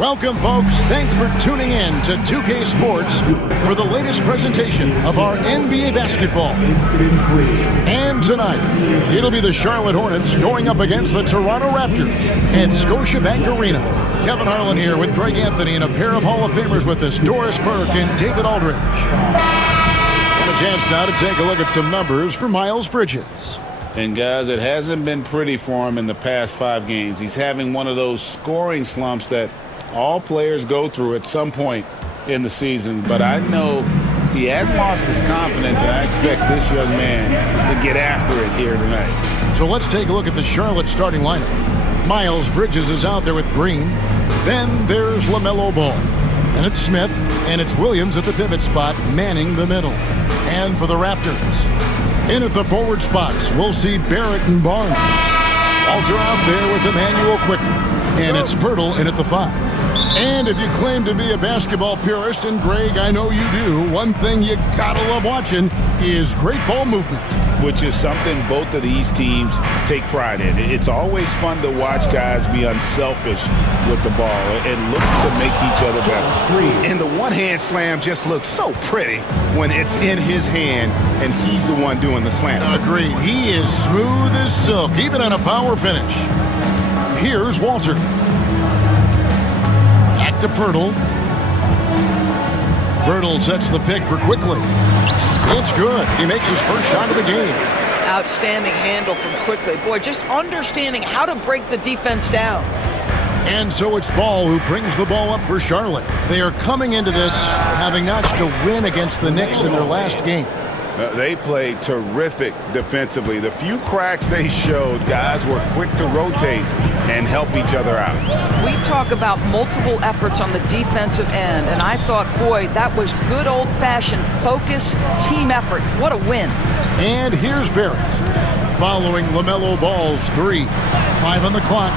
Welcome, folks. Thanks for tuning in to 2K Sports for the latest presentation of our NBA basketball. And tonight, it'll be the Charlotte Hornets going up against the Toronto Raptors at Scotiabank Arena. Kevin Harlan here with Greg Anthony and a pair of Hall of Famers with us, Doris Burke and David Aldridge. And a chance now to take a look at some numbers for Miles Bridges. And guys, it hasn't been pretty for him in the past 5 games. He's having one of those scoring slumps that all players go through at some point in the season. But I know he hasn't lost his confidence, and I expect this young man to get after it here tonight. So let's take a look at the Charlotte starting lineup. Miles Bridges is out there with Green. Then there's LaMelo Ball. And it's Smith, and it's Williams at the pivot spot, manning the middle. And for the Raptors, in at the forward spots, we'll see Barrett and Barnes. Walter out there with Emmanuel Quickly. And it's Pirtle in at the 5. And if you claim to be a basketball purist, and Greg, I know you do, one thing you gotta love watching is great ball movement. Which is something both of these teams take pride in. It's always fun to watch guys be unselfish with the ball and look to make each other better. And the one-hand slam just looks so pretty when it's in his hand and he's the one doing the slam. Agreed. He is smooth as silk, even on a power finish. Here's Walter. Back to Pirtle. Pirtle sets the pick for Quickly. It's good. He makes his first shot of the game. Outstanding handle from Quickly. Boy, just understanding how to break the defense down. And so it's Ball who brings the ball up for Charlotte. They are coming into this having notched a win against the Knicks in their last game. They played terrific defensively. The few cracks they showed, guys were quick to rotate and help each other out. We talk about multiple efforts on the defensive end, and I thought, boy, that was good old-fashioned focus, team effort. What a win. And here's Barrett, following LaMelo Ball's 3. 5 on the clock.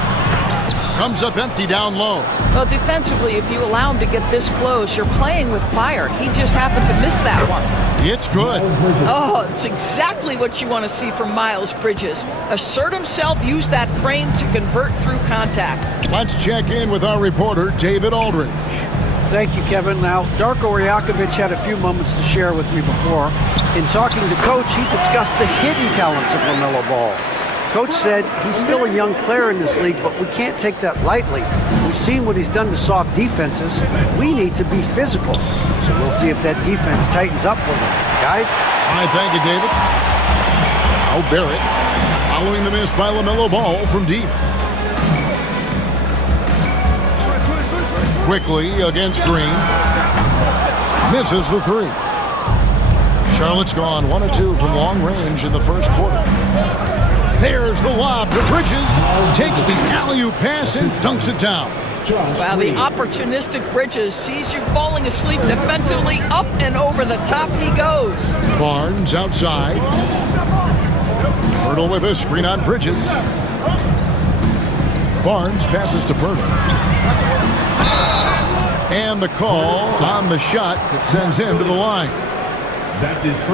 Comes up empty down low. Well, defensively, if you allow him to get this close, you're playing with fire. He just happened to miss that one. It's good. Oh, it's exactly what you want to see from Miles Bridges. Assert himself, use that frame to convert through contact. Let's check in with our reporter, David Aldridge. Thank you, Kevin. Now, Darko Rajakovic had a few moments to share with me before. In talking to Coach, he discussed the hidden talents of LaMelo Ball. Coach said he's still a young player in this league, but we can't take that lightly. We've seen what he's done to soft defenses. We need to be physical. So we'll see if that defense tightens up for them. Guys? All right, thank you, David. Now Barrett, following the miss by LaMelo Ball from deep. Quickly against Green. Misses the 3. Charlotte's gone 1 of 2 from long range in the first quarter. There's the lob to Bridges. Takes the alley-oop pass and dunks it down. Wow, the opportunistic Bridges sees you falling asleep defensively. Up and over the top he goes. Barnes outside. Pirtle with a screen on Bridges. Barnes passes to Pirtle. And the call on the shot that sends him to the line.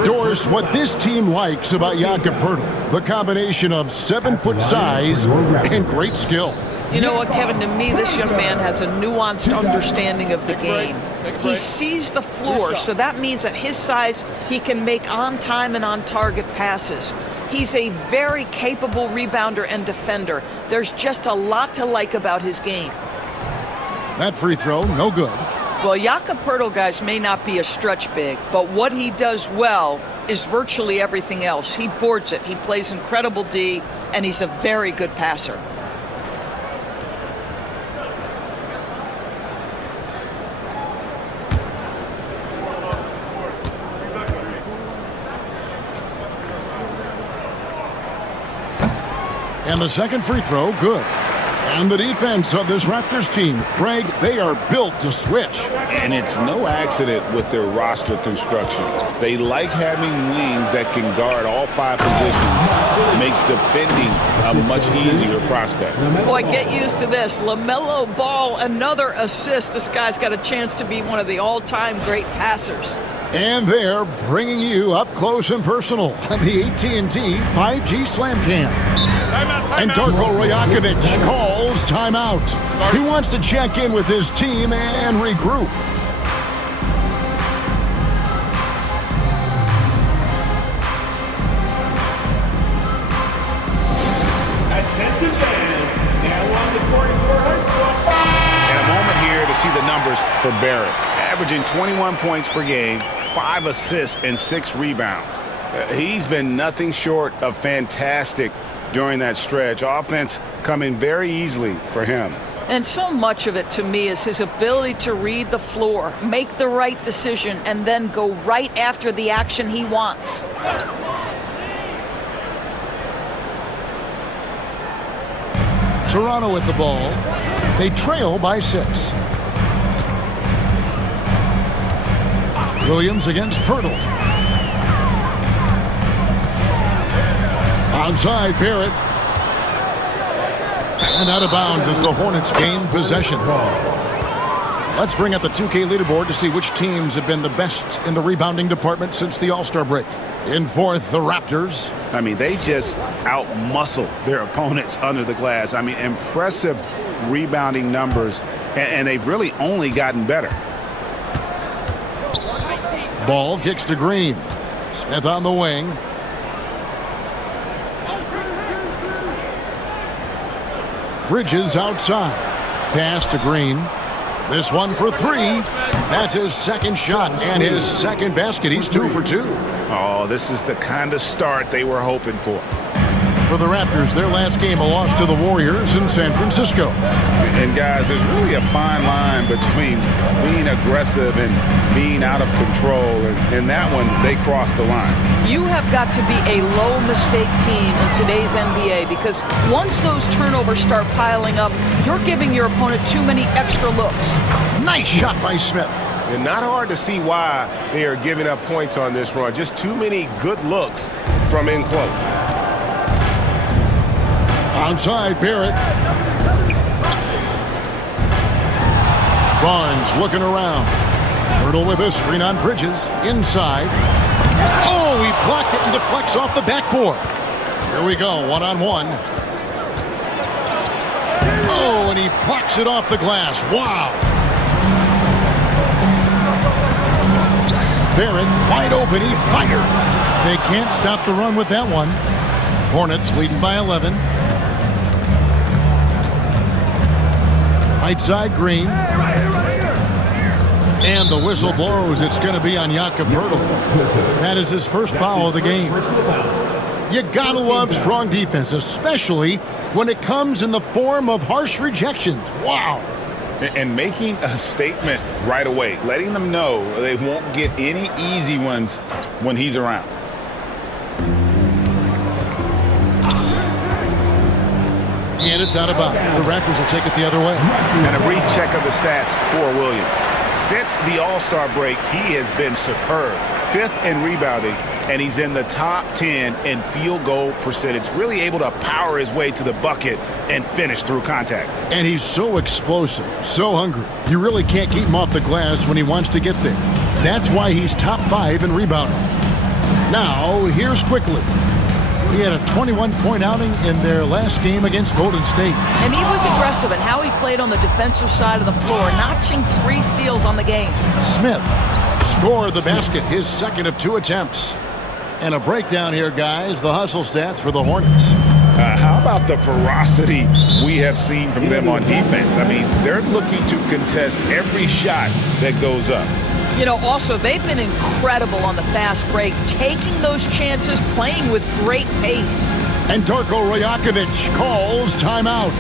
Doris, what this team likes about Jakob Pirtle, the combination of 7-foot size and great skill. You know what, Kevin, to me, this young man has a nuanced understanding of the game. He sees the floor, so that means at his size, he can make on-time and on-target passes. He's a very capable rebounder and defender. There's just a lot to like about his game. That free throw, no good. Well, Jakob Pirtle, guys, may not be a stretch big, but what he does well is virtually everything else. He boards it, he plays incredible D, and he's a very good passer. And the second free throw, good. And the defense of this Raptors team, Craig, they are built to switch. And it's no accident with their roster construction. They like having wings that can guard all 5 positions. Makes defending a much easier prospect. Boy, get used to this. LaMelo Ball, another assist. This guy's got a chance to be one of the all-time great passers. And they're bringing you up close and personal on the AT&T 5G Slam Cam. And Darko Rajakovic calls timeout. He wants to check in with his team and regroup. Attention fans, now on the court for and a moment here to see the numbers for Barrett. Averaging 21 points per game, 5 assists, and 6 rebounds. He's been nothing short of fantastic during that stretch. Offense coming very easily for him. And so much of it to me is his ability to read the floor, make the right decision, and then go right after the action he wants. Toronto with the ball. They trail by 6. Williams against Pirtle. Onside, Barrett. And out of bounds as the Hornets gain possession. Let's bring up the 2K leaderboard to see which teams have been the best in the rebounding department since the All-Star break. In fourth, the Raptors. I mean, they just out-muscle their opponents under the glass. I mean, impressive rebounding numbers, and they've really only gotten better. Ball kicks to Green. Smith on the wing. Bridges outside. Pass to Green. This one for 3. That's his second shot and his second basket. He's 2 for 2. Oh, this is the kind of start they were hoping for. For the Raptors, their last game, a loss to the Warriors in San Francisco. And guys, there's really a fine line between being aggressive and being out of control. And that one, they crossed the line. You have got to be a low-mistake team in today's NBA because once those turnovers start piling up, you're giving your opponent too many extra looks. Nice shot by Smith. And not hard to see why they are giving up points on this run. Just too many good looks from in close. Onside, Barrett. Barnes looking around. Hurdle with a screen on Bridges. Inside. Oh, he blocked it and deflects off the backboard. Here we go, one-on-one. Oh, and he blocks it off the glass. Wow. Barrett wide open. He fires. They can't stop the run with that one. Hornets leading by 11. Right side, Green. And the whistle blows. It's going to be on Jakob Poeltl. That is his first foul of the game. You gotta love strong defense, especially when it comes in the form of harsh rejections. Wow. And making a statement right away, letting them know they won't get any easy ones when he's around. And it's out of bounds. The Raptors will take it the other way. And a brief check of the stats for Williams. Since the All-Star break, he has been superb. 5th in rebounding, and he's in the top 10 in field goal percentage. Really able to power his way to the bucket and finish through contact. And he's so explosive, so hungry. You really can't keep him off the glass when he wants to get there. That's why he's top 5 in rebounding. Now, here's Quickly. He had a 21-point outing in their last game against Golden State. And he was aggressive in how he played on the defensive side of the floor, notching 3 steals on the game. Smith scored the basket, his second of 2 attempts. And a breakdown here, guys, the hustle stats for the Hornets. How about the ferocity we have seen from them on defense? I mean, they're looking to contest every shot that goes up. You know, also, they've been incredible on the fast break, taking those chances, playing with great pace. And Darko Rajakovic calls timeout.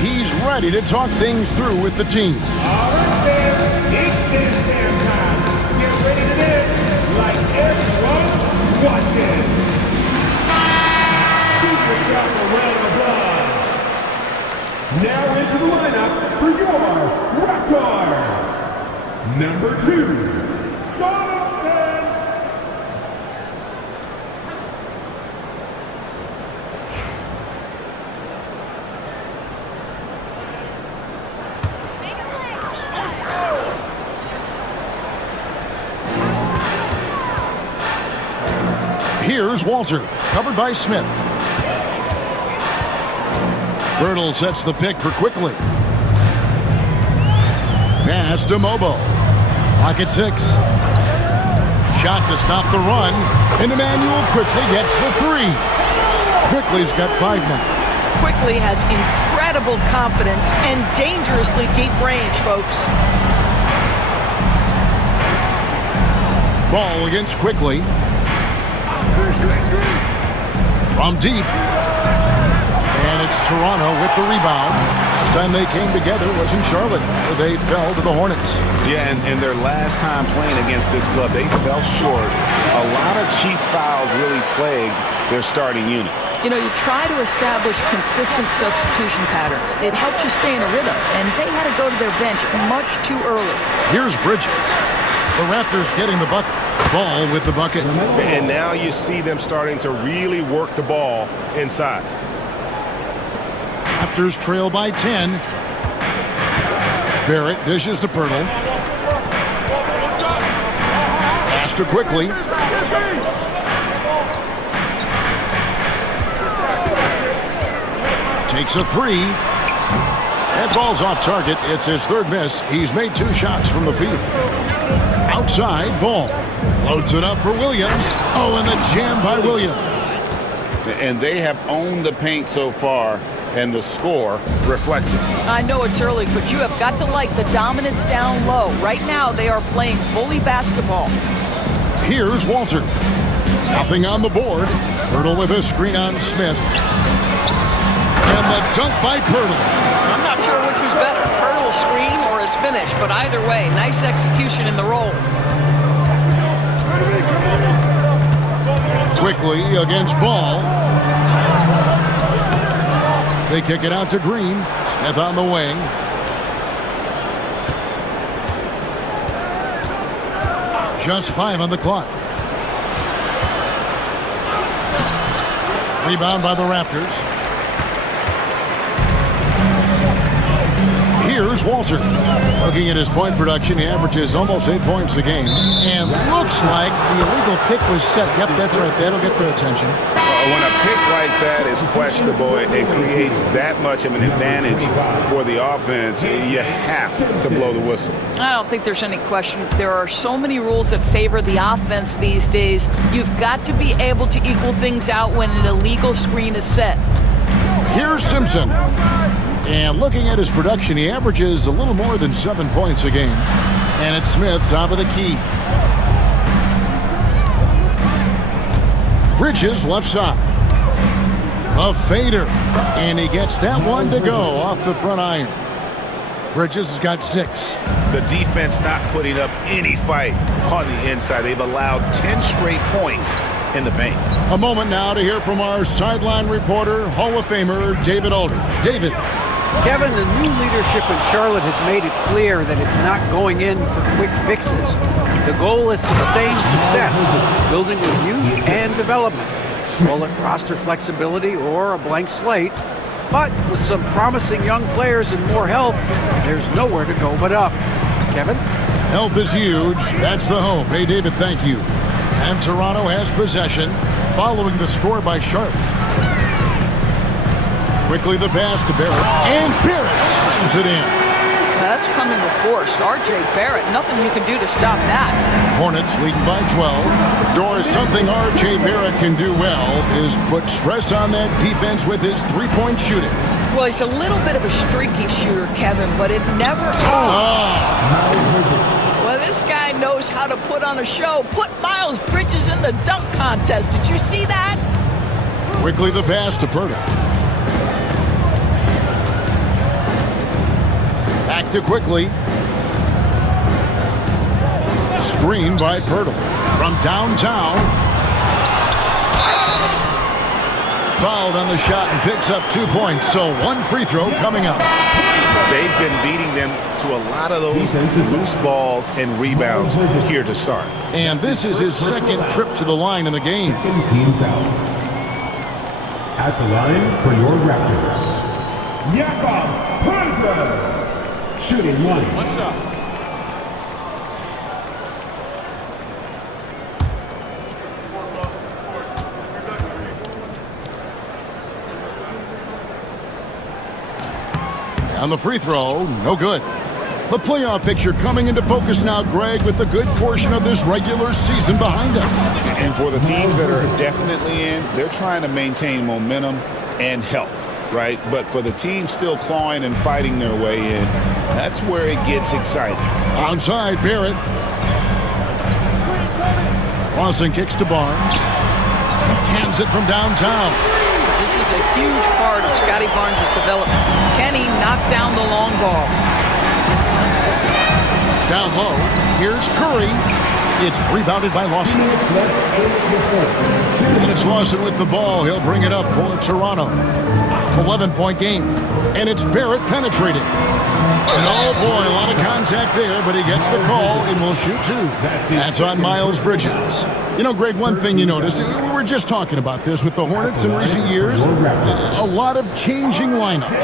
He's ready to talk things through with the team. All right, fans, it's damn time. Get ready to dance like everyone's watching. Give yourself a round of applause. Now into the lineup for your Raptors. Number 2. Here's Walter, covered by Smith. Birtle sets the pick for Quickly. Pass to Mobo. Lock at 6. Shot to stop the run. And Emmanuel Quickly gets the 3. Quickly's got 5 now. Quickly has incredible confidence and dangerously deep range, folks. Ball against Quickly. From deep. And it's Toronto with the rebound. Last time they came together was in Charlotte, where they fell to the Hornets. Yeah, and their last time playing against this club, they fell short. A lot of cheap fouls really plagued their starting unit. You know, you try to establish consistent substitution patterns. It helps you stay in a rhythm, and they had to go to their bench much too early. Here's Bridges. The Raptors getting the bucket. Ball with the bucket. And now you see them starting to really work the ball inside. Raptors trail by 10. Barrett dishes to Pirtle. Pass to Quickly. Takes a 3. That ball's off target. It's his 3rd miss. He's made 2 shots from the field. Outside, Ball floats it up for Williams. Oh, and the jam by Williams. And they have owned the paint so far, and the score reflects it. I know it's early, but you have got to like the dominance down low. Right now, they are playing bully basketball. Here's Walter. Nothing on the board. Pirtle with a screen on Smith. And the dunk by Pirtle. I'm not sure which was better, Pirtle's screen or his finish, but either way, nice execution in the roll. Quickly against Ball. They kick it out to Green. Smith on the wing. Just 5 on the clock. Rebound by the Raptors. Here's Walter. Looking at his point production, he averages almost 8 points a game. And looks like the illegal pick was set. Yep, that's right. That'll get their attention. When a pick like that is questionable, it creates that much of an advantage for the offense. You have to blow the whistle. I don't think there's any question. There are so many rules that favor the offense these days. You've got to be able to equal things out when an illegal screen is set. Here's Simpson. And looking at his production, he averages a little more than 7 points a game. And it's Smith, top of the key. Bridges, left side. A fader. And he gets that one to go off the front iron. Bridges has got 6. The defense not putting up any fight on the inside. They've allowed 10 straight points in the paint. A moment now to hear from our sideline reporter, Hall of Famer David Aldridge. David. Kevin, the new leadership in Charlotte has made it clear that it's not going in for quick fixes. The goal is sustained success, building with youth and development. Call it roster flexibility or a blank slate. But with some promising young players and more health, there's nowhere to go but up. Kevin? Health is huge. That's the hope. Hey, David, thank you. And Toronto has possession, following the score by Charlotte. Quickly the pass to Barrett. And Barrett slams it in. That's coming with force. R.J. Barrett, nothing you can do to stop that. Hornets leading by 12. Doris, something R.J. Barrett can do well is put stress on that defense with his three-point shooting. Well, he's a little bit of a streaky shooter, Kevin, but it never... Well, this guy knows how to put on a show. Put Miles Bridges in the dunk contest. Did you see that? Quickly the pass to Pirtle. Back to Quickly. Screen by Pirtle. From downtown. Fouled on the shot and picks up 2 points. So 1 free throw coming up. They've been beating them to a lot of those loose balls and rebounds here to start. And this is his second trip to the line in the game. Team foul. At the line for your Raptors, Jakob Poeltl. Shooting 1. What's up? On the free throw, no good. The playoff picture coming into focus now, Greg, with a good portion of this regular season behind us. And for the teams that are definitely in, they're trying to maintain momentum and health, right? But for the teams still clawing and fighting their way in, that's where it gets exciting. Onside, Barrett. Lawson kicks to Barnes. Cans it from downtown. This is a huge part of Scotty Barnes' development. Can he knock down the long ball? Down low, here's Curry. It's rebounded by Lawson. And it's Lawson with the ball. He'll bring it up for Toronto. 11-point game. And it's Barrett penetrating. And oh boy, a lot of contact there, but he gets the call and will shoot two. That's on Miles Bridges. You know, Greg, one thing you notice, we were just talking about this with the Hornets in recent years, a lot of changing lineups.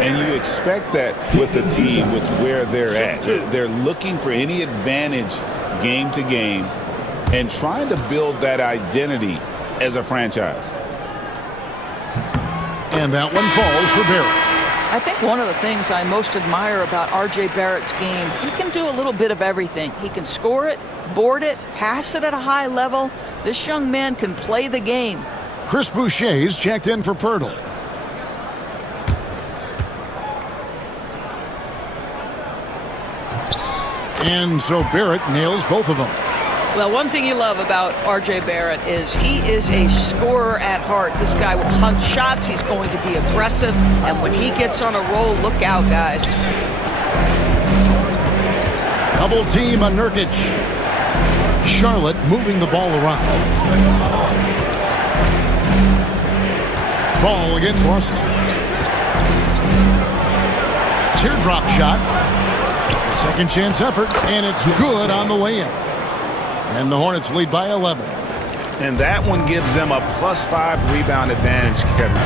And you expect that with the team, with where they're at. They're looking for any advantage game to game and trying to build that identity as a franchise. And that one falls for Barrett. I think one of the things I most admire about R.J. Barrett's game, he can do a little bit of everything. He can score it, board it, pass it at a high level. This young man can play the game. Chris Boucher's checked in for Pirtle. And so Barrett nails both of them. Well, one thing you love about R.J. Barrett is he is a scorer at heart. This guy will hunt shots. He's going to be aggressive. And when he gets on a roll, look out, guys. Double team on Nurkic. Charlotte moving the ball around. Ball against Lawson. Teardrop shot. Second chance effort, and it's good on the way in. And the Hornets lead by 11. And that one gives them a +5 rebound advantage, Kevin.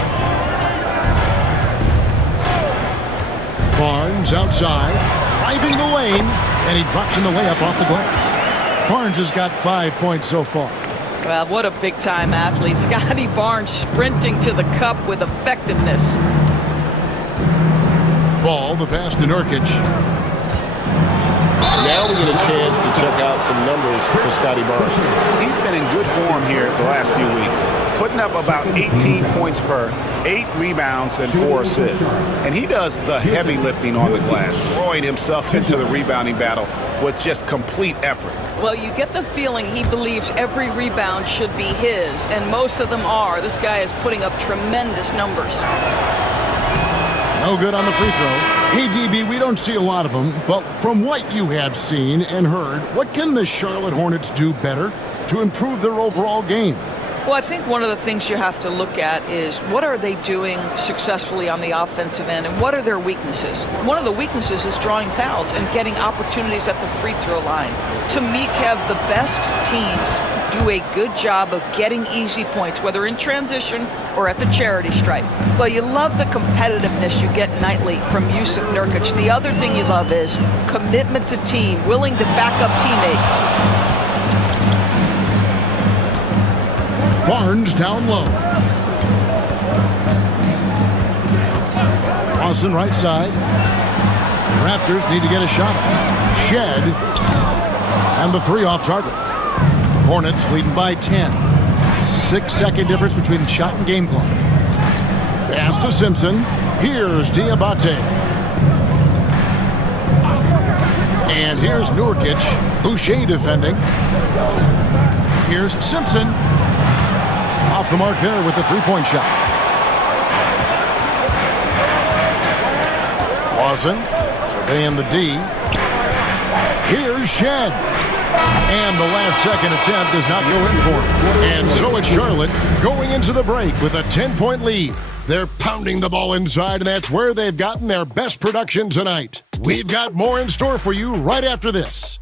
Barnes outside, driving the lane, and he drops in the layup off the glass. Barnes has got 5 points so far. Well, what a big-time athlete. Scotty Barnes sprinting to the cup with effectiveness. Ball, the pass to Nurkic. Now we get a chance to check out some numbers for Scotty Barnes. He's been in good form here the last few weeks, putting up about 18 points per, 8 rebounds, and 4 assists. And he does the heavy lifting on the glass, throwing himself into the rebounding battle with just complete effort. Well, you get the feeling he believes every rebound should be his, and most of them are. This guy is putting up tremendous numbers. No good on the free throw. Hey, DB, we don't see a lot of them, but from what you have seen and heard, what can the Charlotte Hornets do better to improve their overall game? Well, I think one of the things you have to look at is what are they doing successfully on the offensive end and what are their weaknesses? One of the weaknesses is drawing fouls and getting opportunities at the free throw line. To me, Kev, the best teams do a good job of getting easy points, whether in transition or at the charity stripe. Well, you love the competitiveness you get nightly from Yusuf Nurkic. The other thing you love is commitment to team, willing to back up teammates. Barnes down low. Lawson right side. The Raptors need to get a shot. Shed. And the three off target. Hornets leading by 10. 6-second difference between the shot and game clock. Pass to Simpson. Here's Diabate. And here's Nurkic. Boucher defending. Here's Simpson. Off the mark there with the three-point shot. Lawson surveying the D. Here's Shed. And the last second attempt does not go in for him. And so it's Charlotte going into the break with a 10-point lead. They're pounding the ball inside, and that's where they've gotten their best production tonight. We've got more in store for you right after this.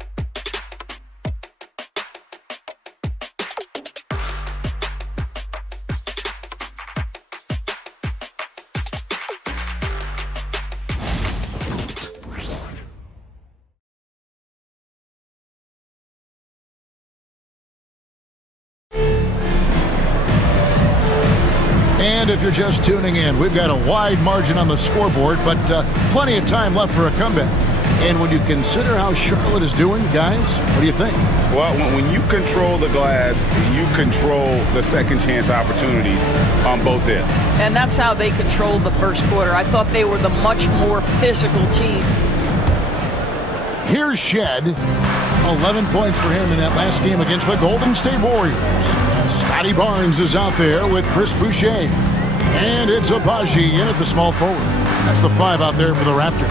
And if you're just tuning in, we've got a wide margin on the scoreboard, but plenty of time left for a comeback. And when you consider how Charlotte is doing, guys, what do you think? Well, when you control the glass, you control the second chance opportunities on both ends. And that's how they controlled the first quarter. I thought they were the much more physical team. Here's Shed. 11 points for him in that last game against the Golden State Warriors. Scotty Barnes is out there with Chris Boucher. And it's Abaji in at the small forward. That's the 5 out there for the Raptors.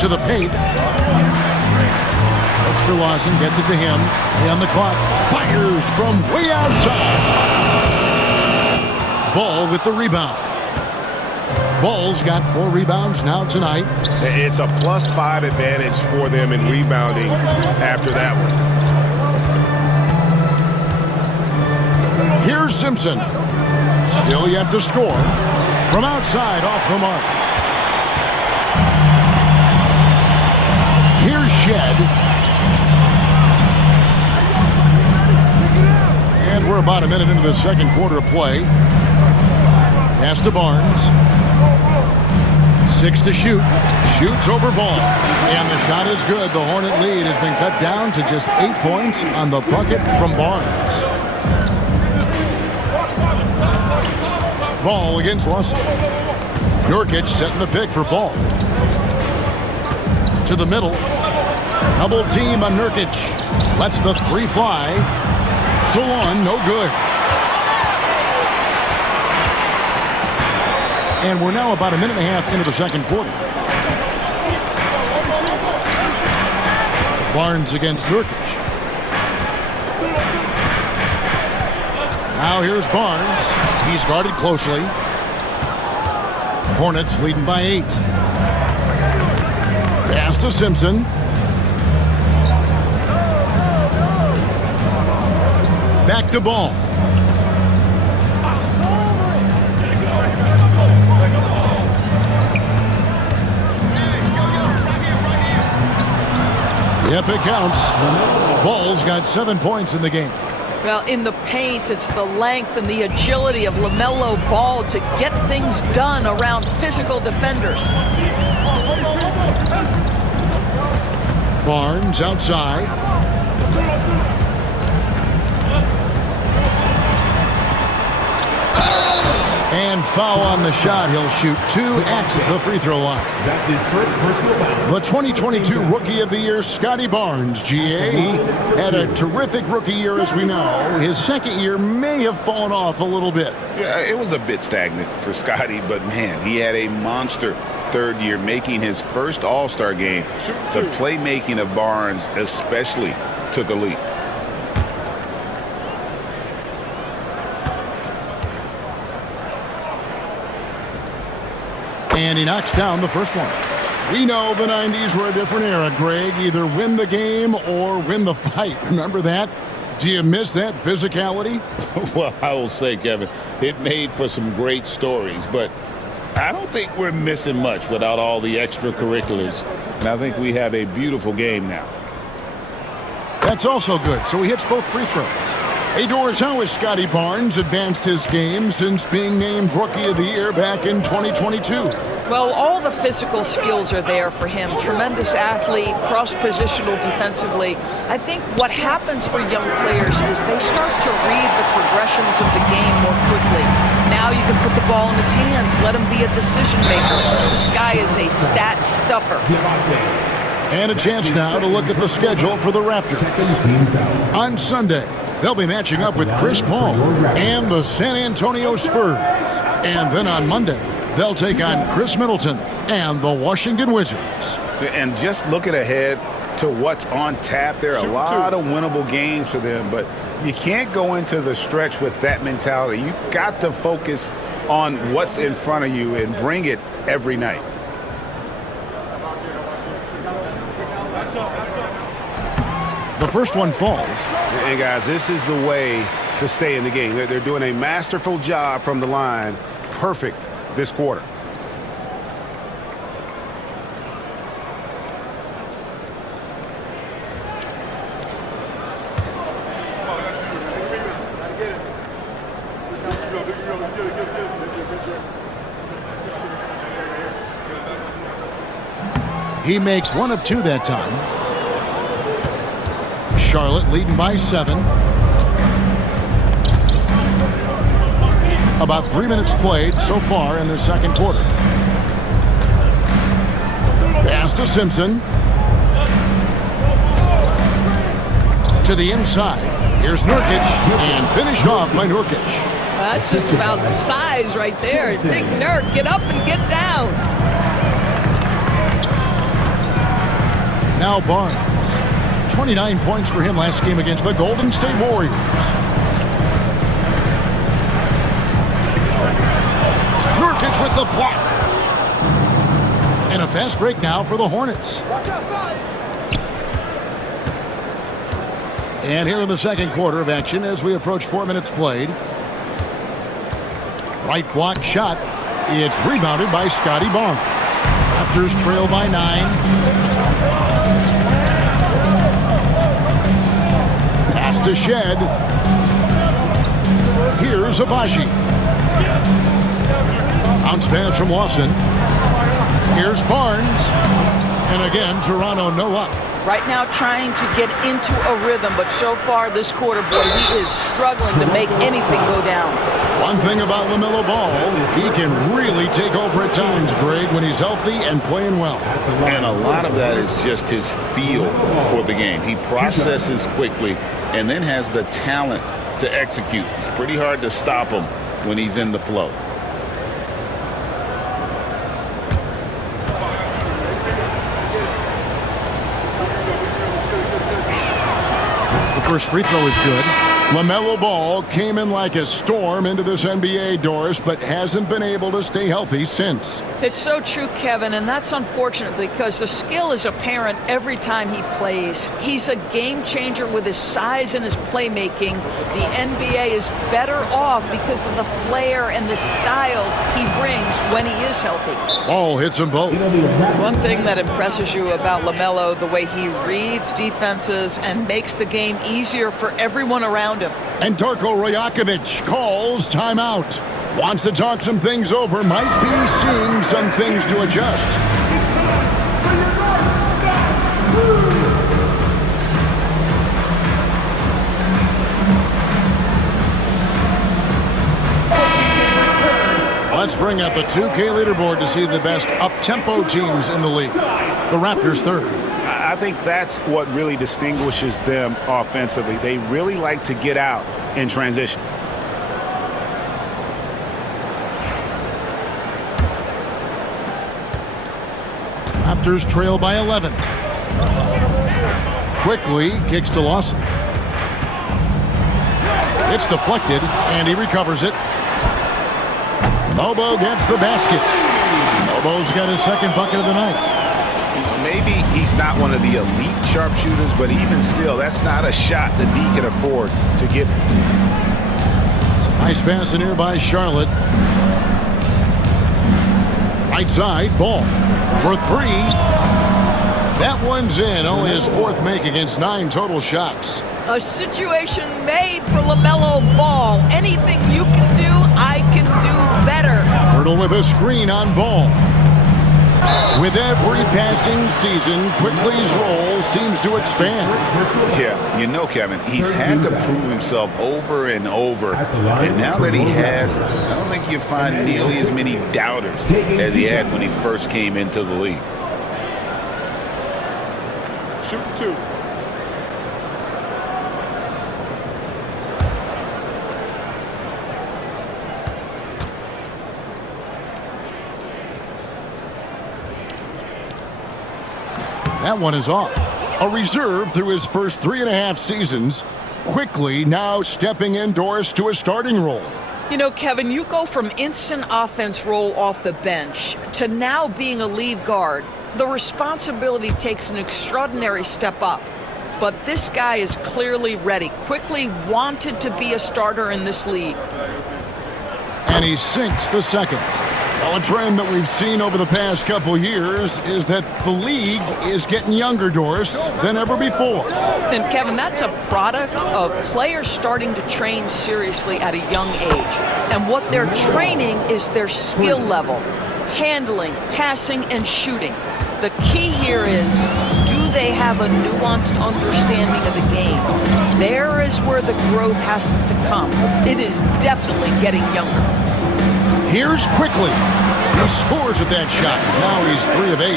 To the paint. Looks for Lawson, gets it to him. On the clock. Fires from way outside. Ball with the rebound. Ball's got 4 rebounds now tonight. It's a +5 advantage for them in rebounding after that one. Here's Simpson. Still yet to score. From outside, off the mark. Here's Shed. And we're about a minute into the second quarter of play. Pass to Barnes. 6 to shoot. Shoots over Ball. And the shot is good. The Hornet lead has been cut down to just 8 points on the bucket from Barnes. Ball against Lawson. Nurkic setting the pick for Ball. To the middle. Double team on Nurkic. Lets the 3 fly. Solon, no good. And we're now about a minute and a half into the second quarter. Barnes against Nurkic. Now here's Barnes. He's guarded closely. Hornets leading by 8. Pass to Simpson. Back to Ball. Yep, it counts. Ball's got 7 points in the game. Well, in the paint, it's the length and the agility of LaMelo Ball to get things done around physical defenders. Barnes outside. And foul on the shot. He'll shoot 2 at the free throw line. That's his first personal foul. The 2022 Rookie of the Year, Scotty Barnes, GA. He had a terrific rookie year, as we know. His second year may have fallen off a little bit. Yeah, it was a bit stagnant for Scotty, but man, he had a monster third year, making his first All-Star game. The playmaking of Barnes especially took a leap. And he knocks down the first one. We know the 90s were a different era, Greg. Either win the game or win the fight. Remember that? Do you miss that physicality? Well, I will say, Kevin, it made for some great stories, but I don't think we're missing much without all the extracurriculars. And I think we have a beautiful game now. That's also good. So he hits both free throws. Hey, Doris, how has Scotty Barnes advanced his game since being named Rookie of the Year back in 2022? Well, all the physical skills are there for him. Tremendous athlete, cross-positional defensively. I think what happens for young players is they start to read the progressions of the game more quickly. Now you can put the ball in his hands, let him be a decision maker. This guy is a stat stuffer. And a chance now to look at the schedule for the Raptors. On Sunday, they'll be matching up with Chris Paul and the San Antonio Spurs. And then on Monday, they'll take on Chris Middleton and the Washington Wizards. And just looking ahead to what's on tap, there are a lot of winnable games for them, but you can't go into the stretch with that mentality. You've got to focus on what's in front of you and bring it every night. The first one falls. And guys, this is the way to stay in the game. They're doing a masterful job from the line. Perfect this quarter. He makes 1 of 2 that time. Charlotte leading by 7. About 3 minutes played so far in the second quarter. Pass to Simpson. To the inside. Here's Nurkic, and finished off by Nurkic. That's just about size right there. Big Nurk, get up and get down. Now Barnes. 29 points for him last game against the Golden State Warriors. Nurkic with the block. And a fast break now for the Hornets. Watch outside. And here in the second quarter of action as we approach 4 minutes played. Right block shot. It's rebounded by Scotty Barnes. Raptors trail by 9. Pass to Shed. Here's Abaji. Bounce pass from Lawson. Here's Barnes. And again, Toronto no up. Right now trying to get into a rhythm, but so far this quarter, boy, he is struggling to make anything go down. One thing about LaMelo Ball, he can really take over at times, Greg, when he's healthy and playing well. And a lot of that is just his feel for the game. He processes quickly and then has the talent to execute. It's pretty hard to stop him when he's in the flow. First free throw is good. LaMelo Ball came in like a storm into this NBA, Doris, but hasn't been able to stay healthy since. It's so true, Kevin, and that's unfortunate because the skill is apparent every time he plays. He's a game changer with his size and his playmaking. The NBA is better off because of the flair and the style he brings when he is healthy. Ball hits them both. One thing that impresses you about LaMelo, the way he reads defenses and makes the game easier for everyone around him. And Darko Rajakovic calls timeout. Wants to talk some things over. Might be seeing some things to adjust. Let's bring up the 2K leaderboard to see the best up-tempo teams in the league. The Raptors third. I think that's what really distinguishes them offensively. They really like to get out in transition. Raptors trail by 11. Quickly kicks to Lawson. It's deflected, and he recovers it. Lobo gets the basket. Lobo's got his second bucket of the night. Maybe he's not one of the elite sharpshooters, but even still, that's not a shot that D can afford to give him. Nice pass in here by Charlotte. Right side, Ball for 3. That one's in. Only his 4th make against 9 total shots. A situation made for LaMelo Ball. Anything you can do, I can do better. Hurdle with a screen on Ball. With every passing season, Quickly's role seems to expand. Yeah, you know, Kevin, he's had to prove himself over and over. And now that he has, I don't think you find nearly as many doubters as he had when he first came into the league. Shoot 2. That one is off. A reserve through his first 3.5 seasons. Quickly now stepping indoors to a starting role. You know, Kevin, you go from instant offense role off the bench to now being a lead guard. The responsibility takes an extraordinary step up. But this guy is clearly ready. Quickly wanted to be a starter in this league. And he sinks the second. Well, a trend that we've seen over the past couple years is that the league is getting younger, Doris, than ever before. And Kevin, that's a product of players starting to train seriously at a young age. And what they're training is their skill level, handling, passing, and shooting. The key here is, do they have a nuanced understanding of the game? There is where the growth has to come. It is definitely getting younger. Here's Quickly. He scores at that shot. Now he's 3 of 8.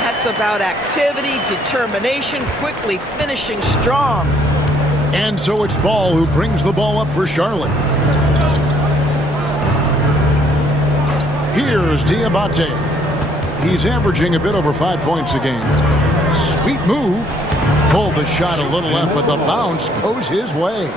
That's about activity, determination, quickly finishing strong. And so it's Ball who brings the ball up for Charlotte. Here's Diabate. He's averaging a bit over 5 points a game. Sweet move. Pulled the shot a little left, but the bounce goes his way.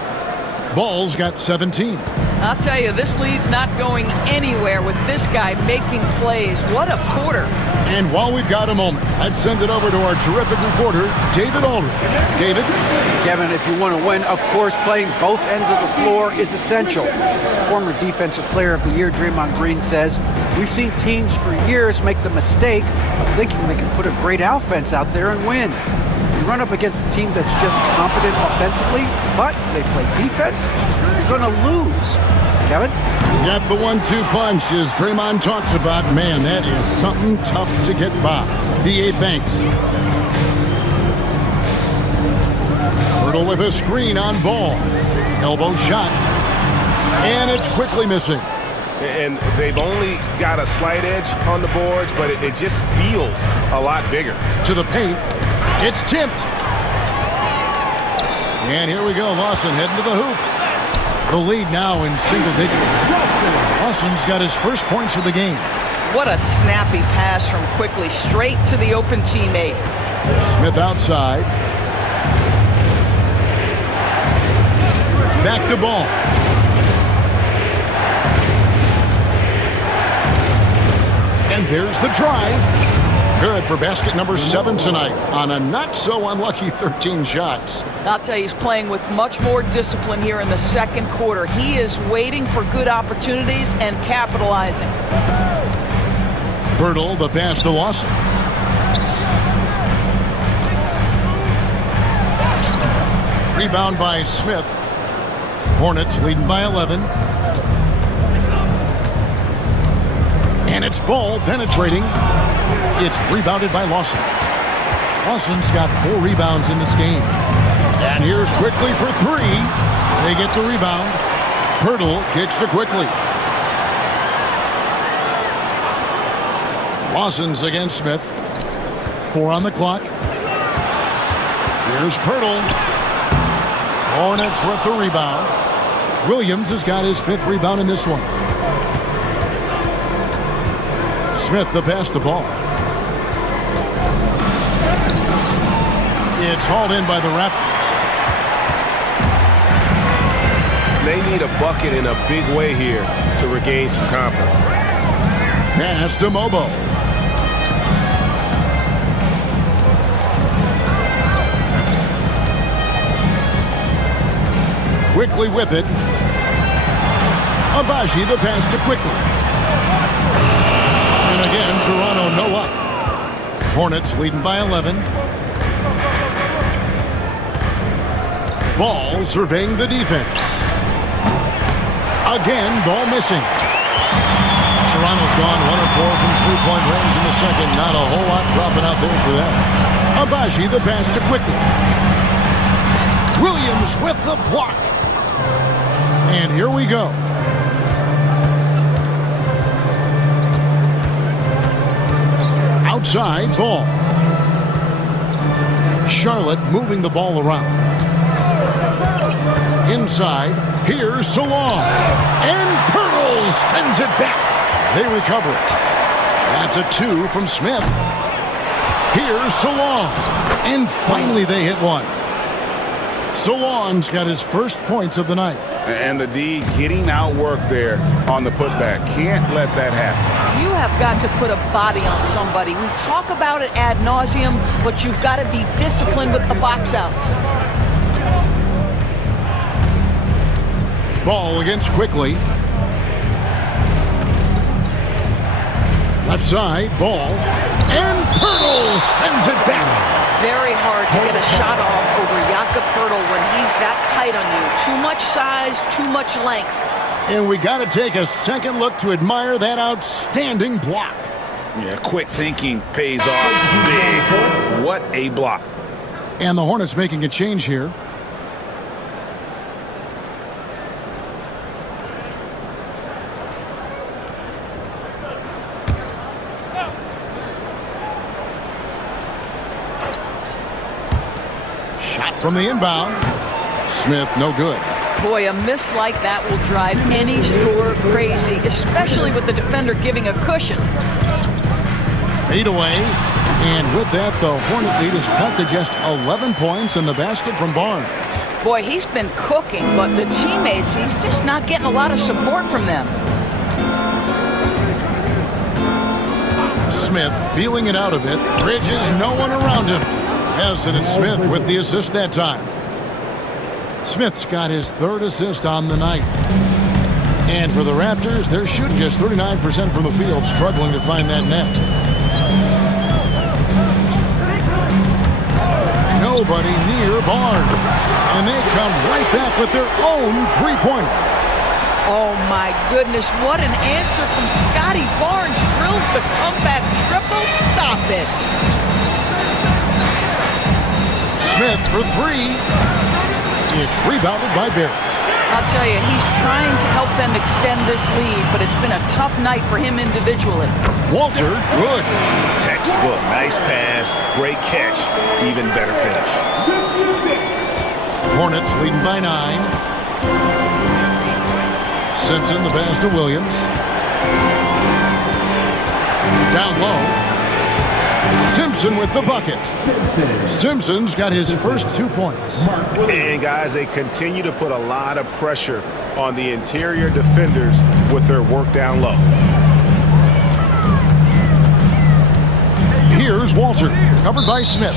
Ball's got 17. I'll tell you, this lead's not going anywhere with this guy making plays. What a quarter. And while we've got a moment, let's send it over to our terrific reporter, David Aldridge. David? Kevin, if you want to win, of course, playing both ends of the floor is essential. Former Defensive Player of the Year Draymond Green says, we've seen teams for years make the mistake of thinking they can put a great offense out there and win. You run up against a team that's just competent offensively, but they play defense, you're going to lose. Kevin? Got the 1-2 punch, as Draymond talks about. Man, that is something tough to get by. D.A. Banks. Hurdle with a screen on Ball. Elbow shot. And it's quickly missing. And they've only got a slight edge on the boards, but it just feels a lot bigger. To the paint. It's tipped. And here we go. Lawson heading to the hoop. The lead now in single digits. Lawson's got his first points of the game. What a snappy pass from Quickly straight to the open teammate. Smith outside. Back to Ball. And there's the drive. Good for basket number 7 tonight on a not-so-unlucky 13 shots. I'll tell you, he's playing with much more discipline here in the second quarter. He is waiting for good opportunities and capitalizing. Bertle, the pass to Lawson. Rebound by Smith. Hornets leading by 11. And it's Ball penetrating. It's rebounded by Lawson. Lawson's got 4 rebounds in this game. And here's Quickly for 3. They get the rebound. Bertle gets to Quickly. Lawson's against Smith. 4 on the clock. Here's Bertle. Hornets with the rebound. Williams has got his 5th rebound in this one. Smith the pass to Ball. It's hauled in by the Raptors. They need a bucket in a big way here to regain some confidence. Pass to Mobo. Quickly with it. Agbaji the pass to Quickly. And again, Toronto no up. Hornets leading by 11. Ball surveying the defense. Again, Ball missing. Toronto's gone 1 of 4 from 3-point range in the second. Not a whole lot dropping out there for them. Agbaji the pass to Quickly. Williams with the block. And here we go. Outside, Ball. Charlotte moving the ball around. Inside, here's Salon. And Bertle sends it back. They recover it. That's a 2 from Smith. Here's Salon. And finally they hit one. Salon's got his first points of the night. And the D getting outworked there on the putback. Can't let that happen. You have got to put a body on somebody. We talk about it ad nauseum, but you've got to be disciplined with the box outs. Ball against Quickly. Left side, ball, and Pirtle sends it back. Very hard to get a shot off over Jakob Pirtle when he's that tight on you. Too much size, too much length. And we got to take a second look to admire that outstanding block. Yeah, quick thinking pays off big. What a block. And the Hornets making a change here. Shot from the inbound. Smith, no good. Boy, a miss like that will drive any scorer crazy, especially with the defender giving a cushion. Fade away. And with that, the Hornet lead is cut to just 11 points in the basket from Barnes. Boy, he's been cooking, but the teammates, he's just not getting a lot of support from them. Smith feeling it out a bit. Bridges, no one around him. Yes, and it's Smith with the assist that time. Smith's got his third assist on the night. And for the Raptors, they're shooting just 39% from the field, struggling to find that net. Nobody near Barnes. And they come right back with their own three-pointer. Oh my goodness, what an answer from Scotty Barnes. Drills the comeback triple. Stop it. Smith for three. It's rebounded by Barrett. I'll tell you, he's trying to help them extend this lead, but it's been a tough night for him individually. Walter, good. Textbook. Nice pass. Great catch. Even better finish. Hornets leading by 9. Simpson, the pass to Williams. Down low. Simpson with the bucket. Simpson's got his first 2 points. And guys, they continue to put a lot of pressure on the interior defenders with their work down low. Here's Walter, covered by Smith.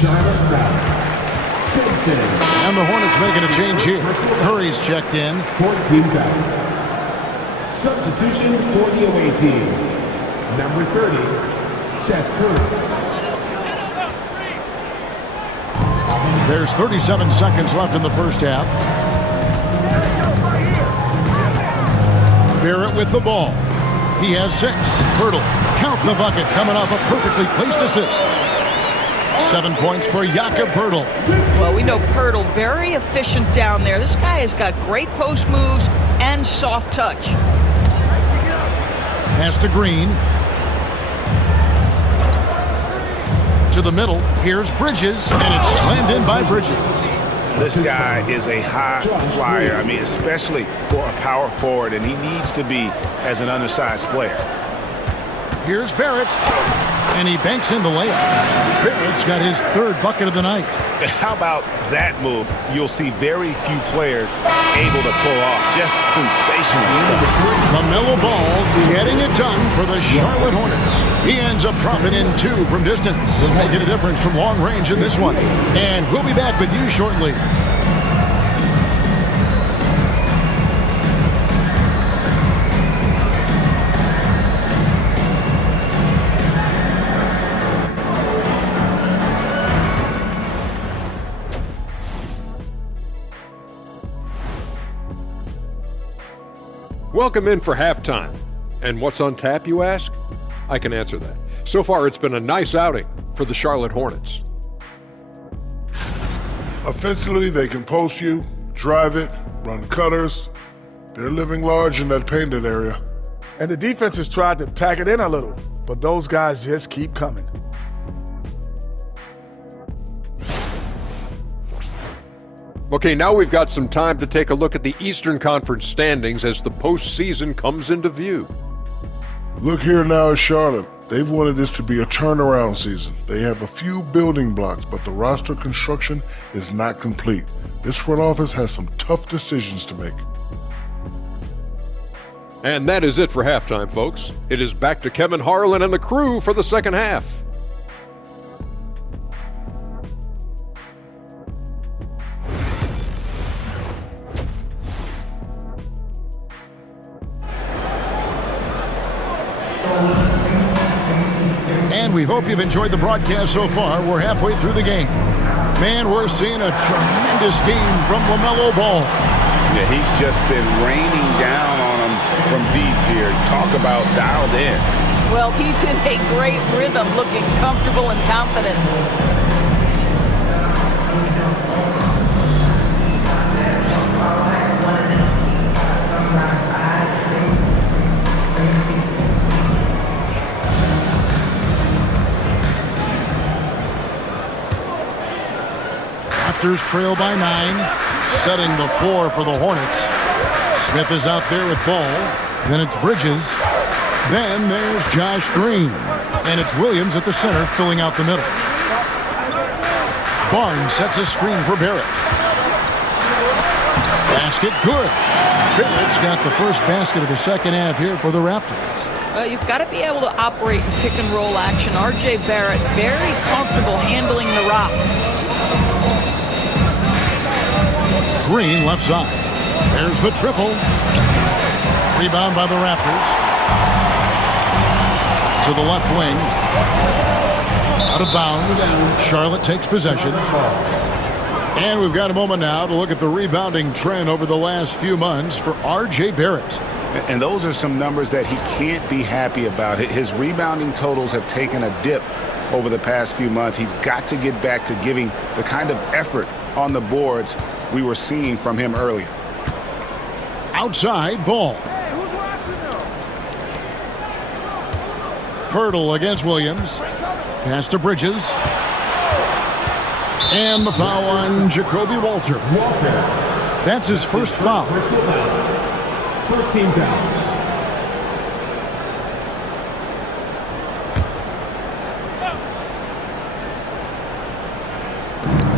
And the Hornets making a change here. Curry's checked in. 14 fouls. Substitution for the away team. Number 30, Seth Curry. There's 37 seconds left in the first half. Barrett with the ball. He has 6. Pirtle, count the bucket, coming off a perfectly placed assist. 7 points for Jakob Pirtle. Well, we know Pirtle, very efficient down there. This guy has got great post moves and soft touch. Pass to Green. To the middle. Here's Bridges, and it's slammed in by Bridges. This guy is a high flyer. I mean, especially for a power forward, and he needs to be as an undersized player. Here's Barrett, and he banks in the layup. Barrett's got his third bucket of the night. How about that move? You'll see very few players able to pull off just sensational stuff. LaMelo Ball getting it done for the Charlotte Hornets. He ends up dropping in 2 from distance, making a difference from long range in this one. And we'll be back with you shortly. Welcome in for halftime. And what's on tap, you ask? I can answer that. So far, it's been a nice outing for the Charlotte Hornets. Offensively, they can post you, drive it, run cutters. They're living large in that painted area. And the defense has tried to pack it in a little, but those guys just keep coming. Okay, now we've got some time to take a look at the Eastern Conference standings as the postseason comes into view. Look here now at Charlotte. They've wanted this to be a turnaround season. They have a few building blocks, but the roster construction is not complete. This front office has some tough decisions to make. And that is it for halftime, folks. It is back to Kevin Harlan and the crew for the second half. And we hope you've enjoyed the broadcast so far. We're halfway through the game. Man, we're seeing a tremendous game from LaMelo Ball. Yeah, he's just been raining down on him from deep here. Talk about dialed in. Well, he's in a great rhythm, looking comfortable and confident. Raptors trail by 9, setting the floor for the Hornets. Smith is out there with Ball. Then it's Bridges. Then there's Josh Green. And it's Williams at the center, filling out the middle. Barnes sets a screen for Barrett. Basket good. Barrett's got the first basket of the second half here for the Raptors. You've got to be able to operate in pick and roll action. R.J. Barrett very comfortable handling the rock. Green left side. There's the triple. Rebound by the Raptors. To the left wing. Out of bounds. Charlotte takes possession. And we've got a moment now to look at the rebounding trend over the last few months for R.J. Barrett. And those are some numbers that he can't be happy about. His rebounding totals have taken a dip over the past few months. He's got to get back to giving the kind of effort on the boards we were seeing from him earlier. Outside Ball. Pirtle against Williams. Pass to Bridges. And the foul on Jacoby Walter. That's his first foul. First team foul.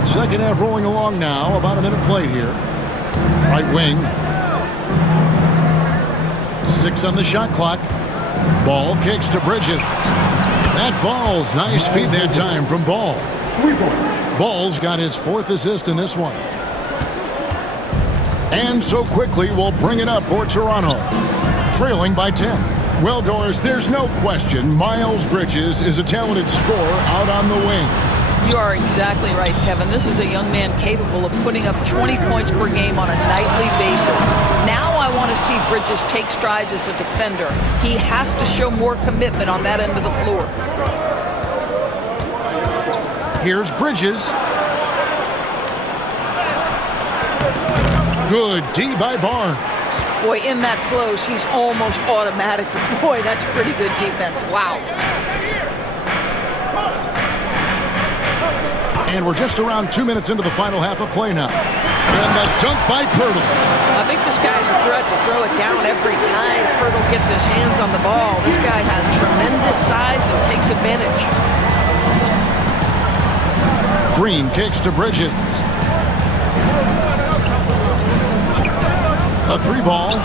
Second half rolling along now. About a minute played here. Right wing. 6 on the shot clock. Ball kicks to Bridges. That falls. Nice feed that time from Ball. Ball's got his 4th assist in this one. And so quickly we'll bring it up for Toronto. Trailing by 10. Well, Doris, there's no question Miles Bridges is a talented scorer out on the wing. You are exactly right, Kevin. This is a young man capable of putting up 20 points per game on a nightly basis. Now I want to see Bridges take strides as a defender. He has to show more commitment on that end of the floor. Here's Bridges. Good D by Barnes. Boy, in that close, he's almost automatic. Boy, that's pretty good defense. Wow. And we're just around 2 minutes into the final half of play now. And the dunk by Pirtle. I think this guy's a threat to throw it down every time Pirtle gets his hands on the ball. This guy has tremendous size and takes advantage. Green kicks to Bridges. A 3-ball.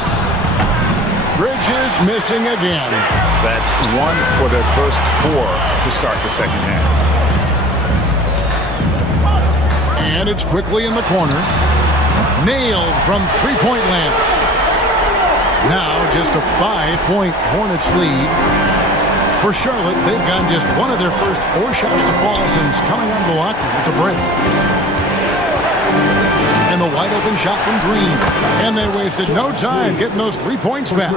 Bridges missing again. That's 1 for their first 4 to start the second half. And it's quickly in the corner. Nailed from three-point land. Now just a 5-point Hornets lead. For Charlotte, they've gotten just one of their first 4 shots to fall since coming out of the locker room at the break. And the wide-open shot from Green. And they wasted no time getting those 3 points back.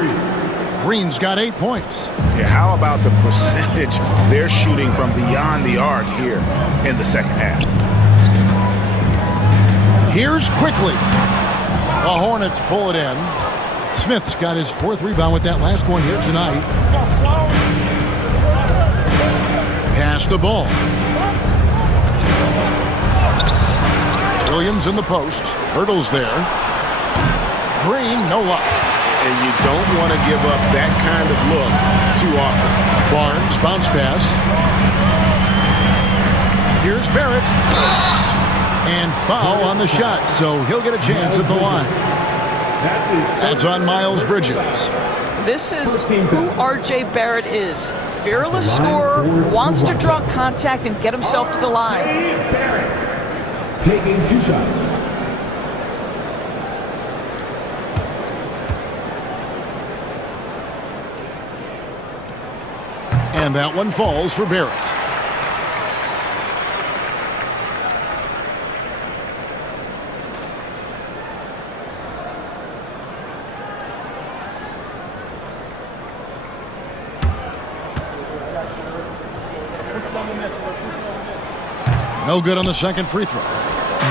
Green's got 8 points. Yeah, how about the percentage they're shooting from beyond the arc here in the second half? Here's quickly. The Hornets pull it in. Smith's got his 4th rebound with that last one here tonight. Pass the ball. Williams in the post. Hurdles there. Green, no luck. And you don't want to give up that kind of look too often. Barnes, bounce pass. Here's Barrett. And foul on the shot, so he'll get a chance at the line. That's on Miles Bridges. This is who R.J. Barrett is. Fearless scorer, wants to draw contact and get himself to the line. Barrett taking 2 shots. And And that one falls for Barrett. No good on the second free throw.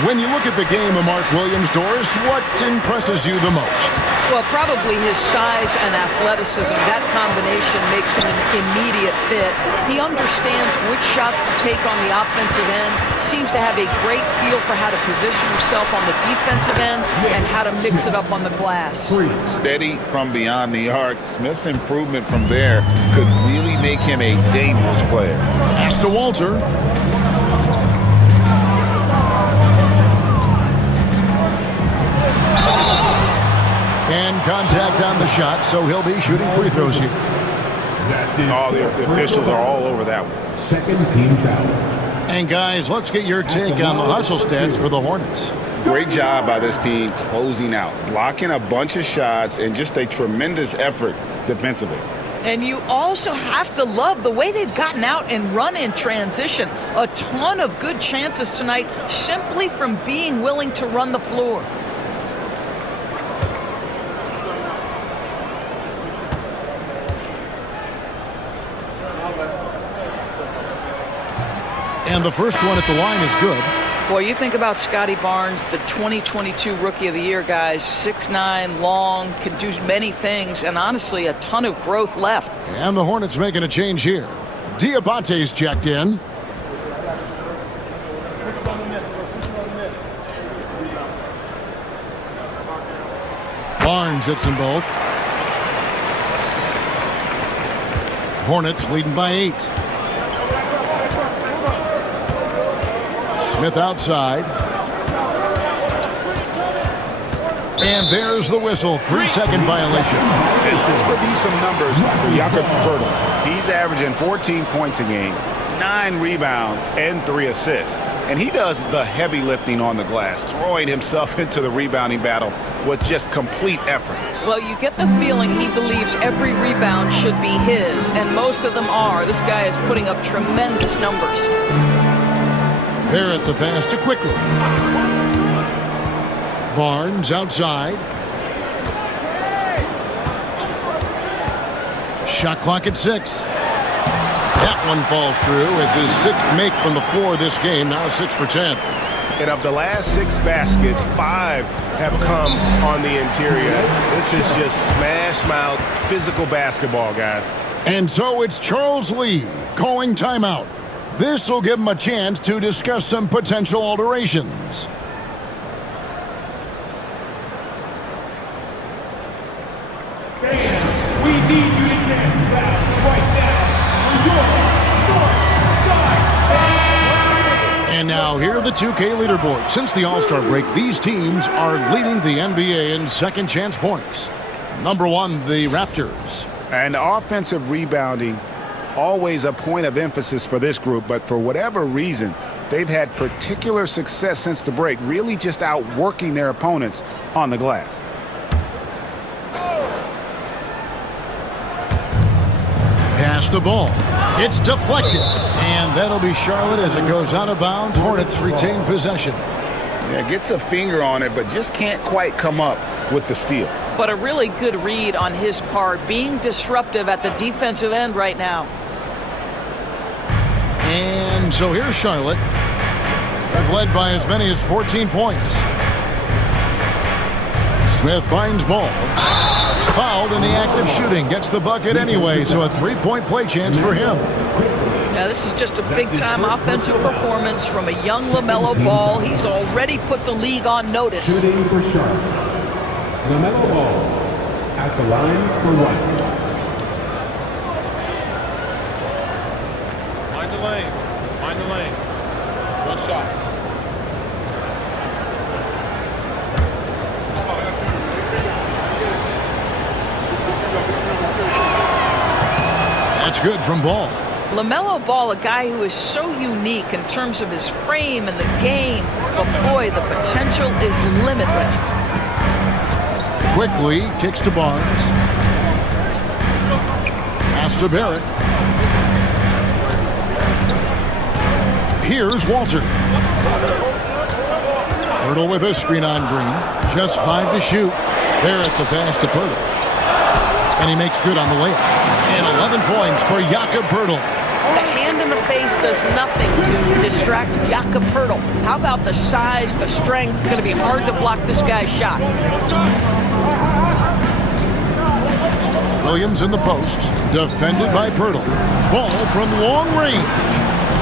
When you look at the game of Mark Williams, Doris, what impresses you the most? Well, probably his size and athleticism. That combination makes him an immediate fit. He understands which shots to take on the offensive end, seems to have a great feel for how to position himself on the defensive end and how to mix it up on the glass. Steady from beyond the arc. Smith's improvement from there could really make him a dangerous player. Pass to Walter. And contact on the shot, so he'll be shooting free throws here. Oh, the officials are all over that one. Second team foul. And guys, let's get your take on the hustle stats for the Hornets. Great job by this team closing out, blocking a bunch of shots, and just a tremendous effort defensively. And you also have to love the way they've gotten out and run in transition. A ton of good chances tonight simply from being willing to run the floor. And the first one at the line is good. Boy, you think about Scotty Barnes, the 2022 Rookie of the Year, guys. 6'9", long, can do many things, and honestly, a ton of growth left. And the Hornets making a change here. Diabate's checked in. Barnes hits them both. Hornets leading by 8. Smith outside. And there's the whistle. 3-second violation. And let's review some numbers for Jakob Poeltl. He's averaging 14 points a game, 9 rebounds, and 3 assists. And he does the heavy lifting on the glass, throwing himself into the rebounding battle with just complete effort. Well, you get the feeling he believes every rebound should be his, and most of them are. This guy is putting up tremendous numbers. Barrett the pass to Quickly. Barnes outside. Shot clock at 6. That one falls through. It's his 6th make from the floor this game. Now 6 for 10. And of the last 6 baskets, 5 have come on the interior. This is just smash mouth physical basketball, guys. And so it's Charles Lee calling timeout. This will give him a chance to discuss some potential alterations. We need you to get back right now. Your side. And now here are the 2K leaderboard. Since the All-Star break, these teams are leading the NBA in second chance points. Number 1, the Raptors. And offensive rebounding, always a point of emphasis for this group, but for whatever reason, they've had particular success since the break, really just outworking their opponents on the glass. Pass the ball. It's deflected. And that'll be Charlotte as it goes out of bounds. Hornets retain possession. Yeah, gets a finger on it, but just can't quite come up with the steal. But a really good read on his part, being disruptive at the defensive end right now. And so here's Charlotte. They've led by as many as 14 points. Smith finds ball. Fouled in the act of shooting. Gets the bucket anyway, so a 3-point play chance for him. Now, this is just a big-time offensive performance from a young LaMelo Ball. He's already put the league on notice. Shooting for Charlotte. LaMelo Ball at the line for 1. Mind the lane. Mind the lane. One shot. That's good from Ball. LaMelo Ball, a guy who is so unique in terms of his frame and the game. But boy, the potential is limitless. Quickly kicks to Barnes. Pass to Barrett. Here's Walter. Pirtle with a screen on Green. Just 5 to shoot. Barrett the pass to Pirtle. And he makes good on the layup. And 11 points for Jakob Pirtle. The hand in the face does nothing to distract Jakob Pirtle. How about the size, the strength? Going to be hard to block this guy's shot. Williams in the post. Defended by Pirtle. Ball from long range.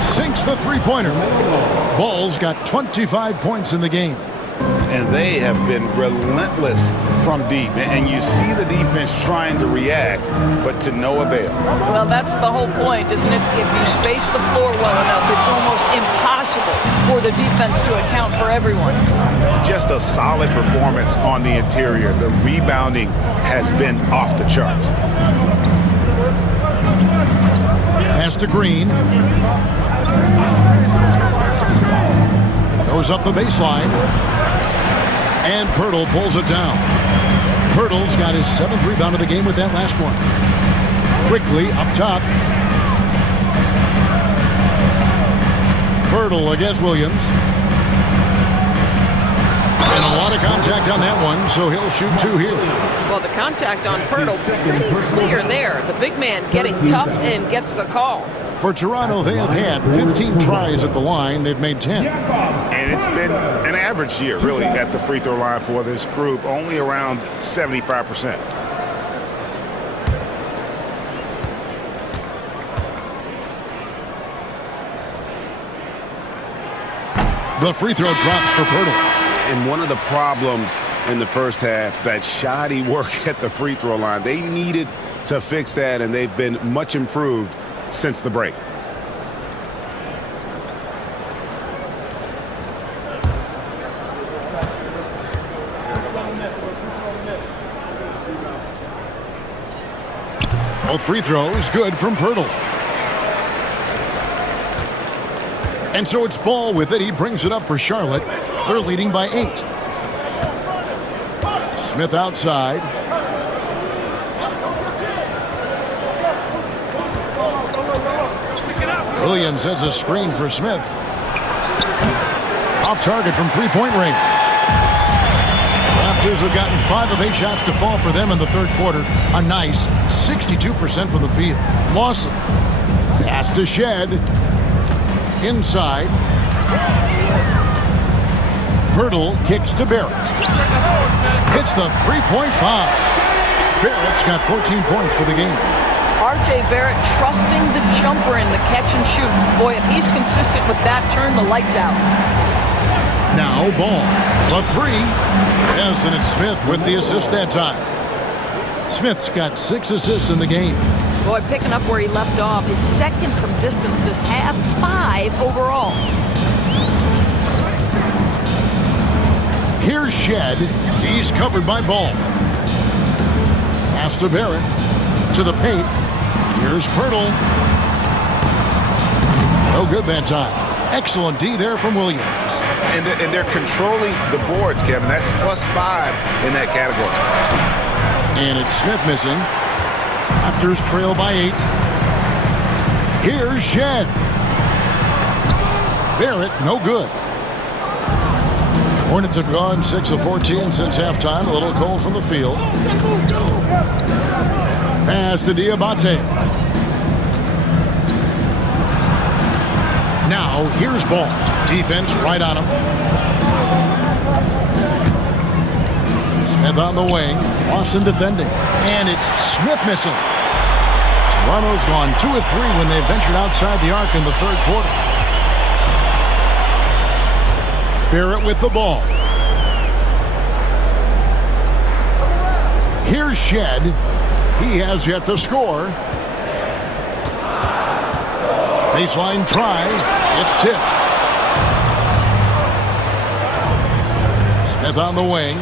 Sinks the three-pointer. Ball's got 25 points in the game. And they have been relentless from deep. And you see the defense trying to react, but to no avail. Well, that's the whole point, isn't it? If you space the floor well enough, it's almost impossible for the defense to account for everyone. Just a solid performance on the interior. The rebounding has been off the charts. Pass to Green. Goes up the baseline. And Pirtle pulls it down. Pirtle's got his 7th rebound of the game with that last one. Quickly up top. Pirtle against Williams. And a lot of contact on that one, so he'll shoot 2 here. Well, the contact on Pirtle, pretty clear there. The big man getting tough and gets the call. For Toronto, they have had 15 tries at the line. They've made 10. And it's been an average year, really, at the free throw line for this group, only around 75%. The free throw drops for Pirtle. And one of the problems in the first half, that shoddy work at the free throw line. They needed to fix that, and they've been much improved since the break. Both free throws good from Pirtle. And so it's Ball with it. He brings it up for Charlotte. They're leading by 8. Smith outside. Williams sets a screen for Smith. Off target from three-point range. Raptors have gotten 5 of 8 shots to fall for them in the third quarter. A nice 62% from the field. Lawson. Pass to Shed. Inside. Pirtle kicks to Barrett. Hits the three-point bomb. Barrett's got 14 points for the game. R.J. Barrett trusting the jumper in the catch and shoot. Boy, if he's consistent with that, turn the lights out. Now Ball. The 3. Yes, and it's Smith with the assist that time. Smith's got 6 assists in the game. Boy, picking up where he left off. His second from distance this half, 5 overall. Here's Shed. He's covered by Ball. Pass to Barrett. To the paint. Here's Pirtle. No good that time. Excellent D there from Williams. And they're controlling the boards, Kevin. That's +5 in that category. And it's Smith missing. Raptors trail by 8. Here's Shed. Barrett, no good. Hornets have gone 6 of 14 since halftime. A little cold from the field. Pass to Diabate. Now, here's Ball. Defense right on him. Smith on the wing. Lawson defending. And it's Smith missing. Toronto's gone 2 of 3 when they ventured outside the arc in the third quarter. Barrett with the ball. Here's Shed. He has yet to score. Baseline try. It's tipped. Smith on the wing.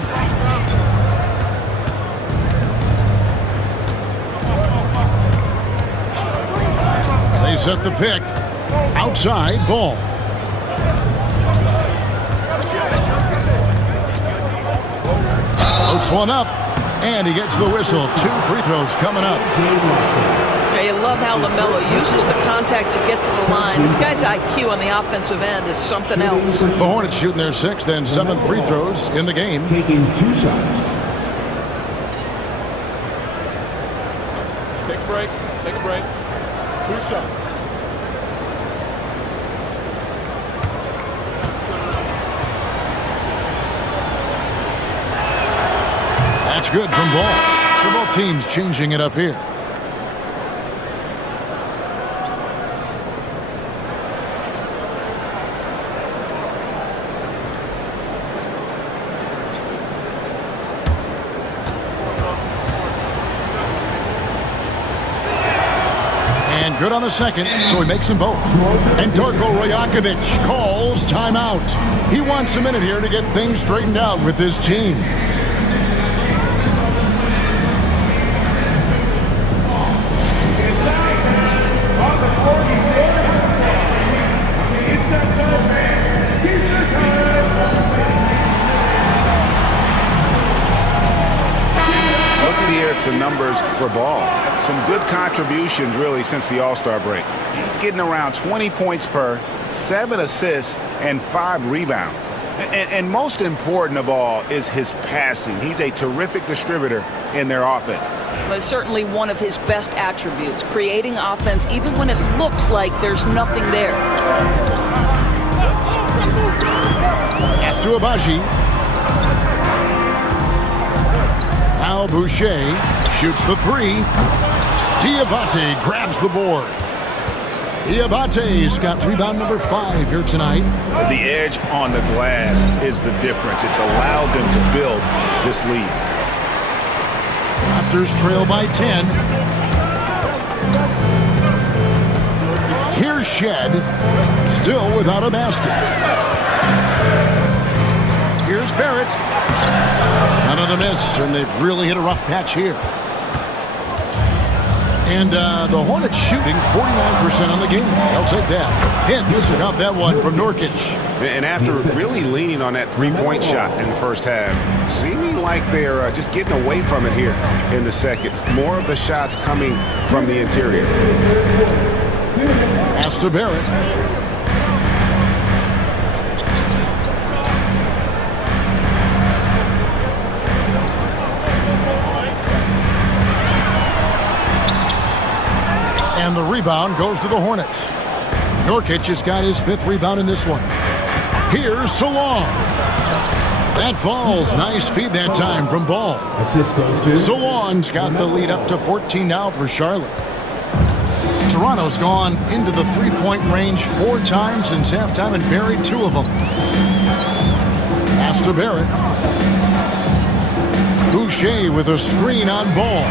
They set the pick. Outside Ball. Floats one up. And he gets the whistle. 2 free throws coming up. You love how LaMelo uses the contact to get to the line. This guy's IQ on the offensive end is something else. The Hornets shooting their 6th and 7th free throws in the game. Taking 2 shots. Take a break. Take a break. 2 shots. That's good from Ball. So both teams changing it up here. And good on the second, so he makes them both. And Darko Rajakovic calls timeout. He wants a minute here to get things straightened out with his team. Some numbers for Ball. Some good contributions really since the All-Star break. He's getting around 20 points per, 7 assists, and 5 rebounds. And most important of all is his passing. He's a terrific distributor in their offense. But certainly one of his best attributes, creating offense even when it looks like there's nothing there. Pass to Abaji. Now Boucher shoots the 3. Diabate grabs the board. Diabate's got rebound number 5 here tonight. The edge on the glass is the difference. It's allowed them to build this lead. Raptors trail by 10. Here's Shed, still without a basket. Here's Barrett. Another miss, and they've really hit a rough patch here. And the Hornets shooting 49% on the game. They'll take that. Hits got that one from Nurkic. And after really leaning on that three-point shot in the first half, seeming like they're just getting away from it here in the second. More of the shots coming from the interior. Pass to Barrett. And the rebound goes to the Hornets. Nurkic has got his 5th rebound in this one. Here's Solon. That falls. Nice feed that time from Ball. Solon's got the lead up to 14 now for Charlotte. Toronto's gone into the 3-point range 4 times since halftime and buried 2 of them. Pass to Barrett. Boucher with a screen on Ball.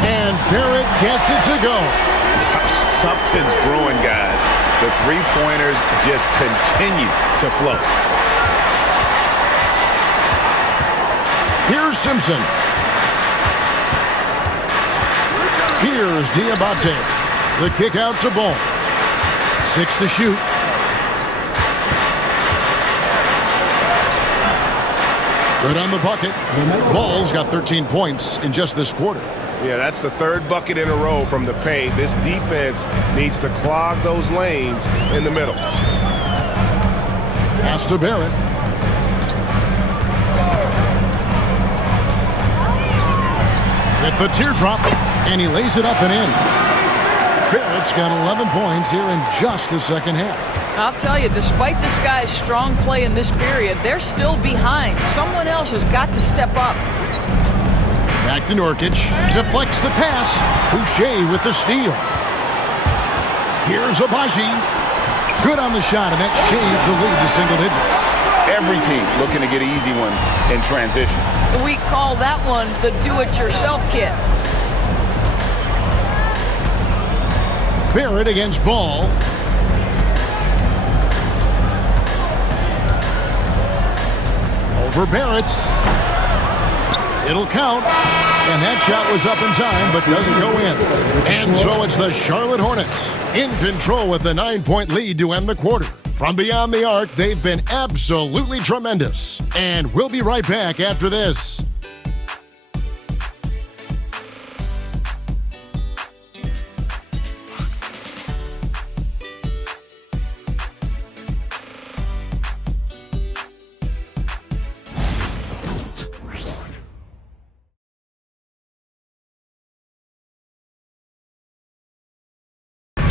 And Barrett gets it to go. Something's brewing, guys. The three-pointers just continue to float. Here's Simpson. Here's Diabate. The kick out to Ball. 6 to shoot. Good on the bucket. Ball's got 13 points in just this quarter. Yeah, that's the 3rd bucket in a row from the paint. This defense needs to clog those lanes in the middle. Pass to Barrett. With the teardrop, and he lays it up and in. Barrett's got 11 points here in just the second half. I'll tell you, despite this guy's strong play in this period, they're still behind. Someone else has got to step up. Back to Nurkic. Deflects the pass. Boucher with the steal. Here's Abaji. Good on the shot, and that shaves the lead to single digits. Every team looking to get easy ones in transition. We call that one the do-it-yourself kit. Barrett against Ball. Over Barrett. It'll count. And that shot was up in time, but doesn't go in. And so it's the Charlotte Hornets in control with the 9-point lead to end the quarter. From beyond the arc, they've been absolutely tremendous. And we'll be right back after this.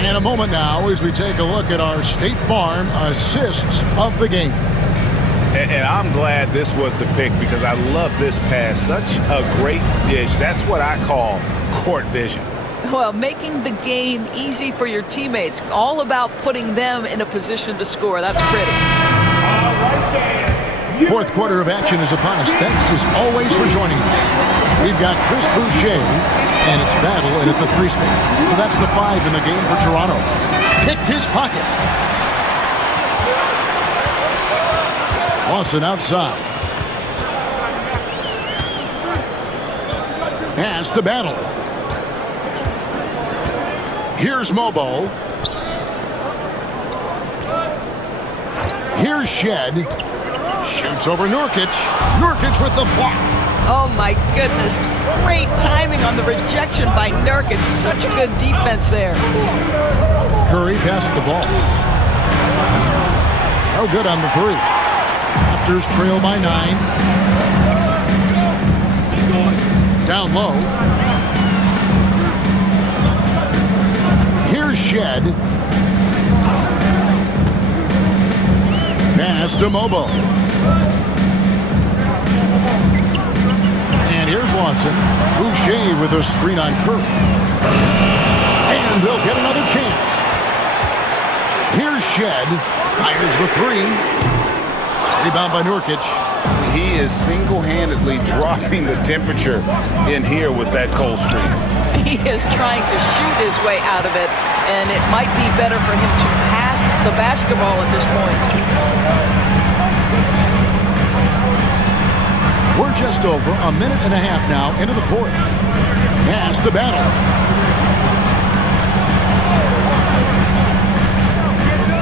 And a moment now as we take a look at our State Farm assists of the game. And I'm glad this was the pick because I love this pass. Such a great dish. That's what I call court vision. Well, making the game easy for your teammates. All about putting them in a position to score. That's pretty. Fourth quarter of action is upon us. Thanks as always for joining us. We've got Chris Boucher, and it's battle in at the 3 spot. So that's the 5 in the game for Toronto. Picked his pocket. Lawson outside. Pass to Battle. Here's Mobo. Here's Shed. Shoots over Nurkic. Nurkic with the block. Oh, my goodness. Great timing on the rejection by Nurkic. Such a good defense there. Curry passes the ball. No good on the 3. Raptors trail by 9. Down low. Here's Shed. Pass to Mobo. And here's Lawson. Boucher with a screen on Curry. And they'll get another chance. Here's Shed. Fires the 3. Rebound by Nurkic. He is single-handedly dropping the temperature in here with that cold streak. He is trying to shoot his way out of it, and it might be better for him to pass the basketball at this point. We're just over a minute and a half now into the 4th. Pass to Battle.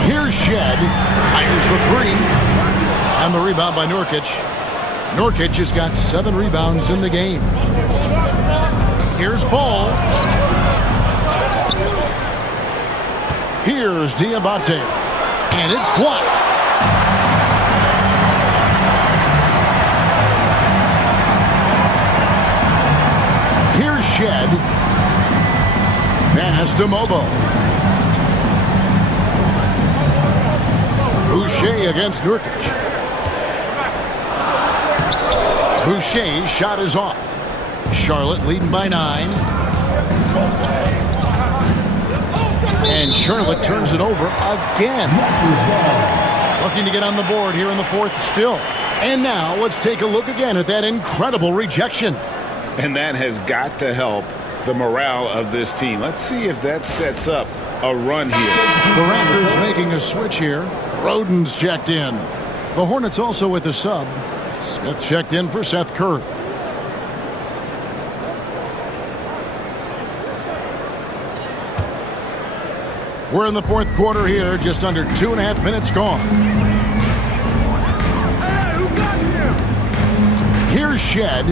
Here's Shed. Fires the 3. And the rebound by Nurkic. Nurkic has got 7 rebounds in the game. Here's Ball. Here's Diabate. And it's blocked. Here's Shed. Pass to Mobo. Boucher against Nurkic. Boucher's shot is off. Charlotte leading by 9. And Charlotte turns it over again. Looking to get on the board here in the 4th still. And now let's take a look again at that incredible rejection. And that has got to help the morale of this team. Let's see if that sets up a run here. The Raptors making a switch here. Roden's checked in. The Hornets also with a sub. Smith checked in for Seth Curry. We're in the 4th quarter here, just under 2.5 minutes gone. Here's Shed.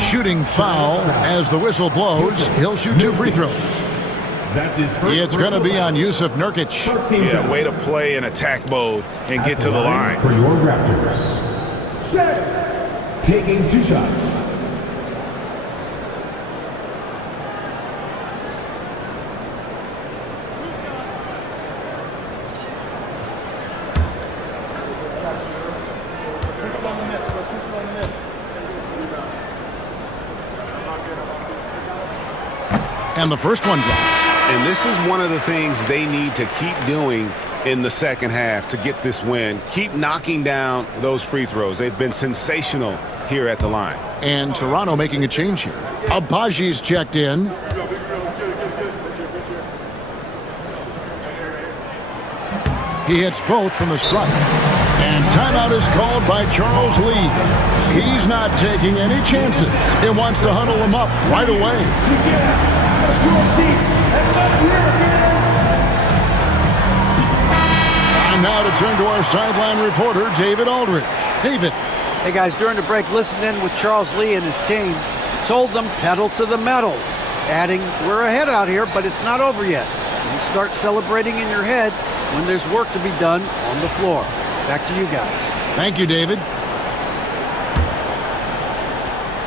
Shooting foul as the whistle blows. He'll shoot 2 free throws. It's going to be on Yusuf Nurkic. Yeah, way to play in attack mode and get to the line. For your Raptors. Set. Taking 2 shots. And the first one drops. And this is one of the things they need to keep doing in the second half to get this win. Keep knocking down those free throws. They've been sensational here at the line. And Toronto making a change here. Abaji's checked in. He hits both from the stripe. And timeout is called by Charles Lee. He's not taking any chances. He wants to huddle him up right away. And now to turn to our sideline reporter, David Aldridge. David. Hey guys, during the break, listen in with Charles Lee and his team. Told them pedal to the metal. Adding, we're ahead out here, but it's not over yet. You start celebrating in your head when there's work to be done on the floor. Back to you guys. Thank you, David.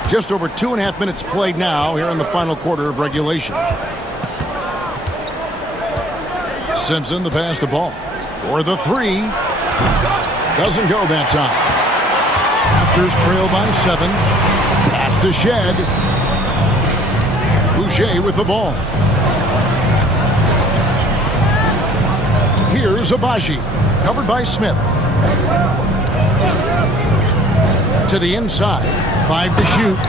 Just over 2.5 minutes played now here in the final quarter of regulation. Simpson, the pass to Ball. For the three. Doesn't go that time. Raptors trail by 7. Pass to Shed. Boucher with the ball. Here's Abaji. Covered by Smith. To the inside. 5 to shoot.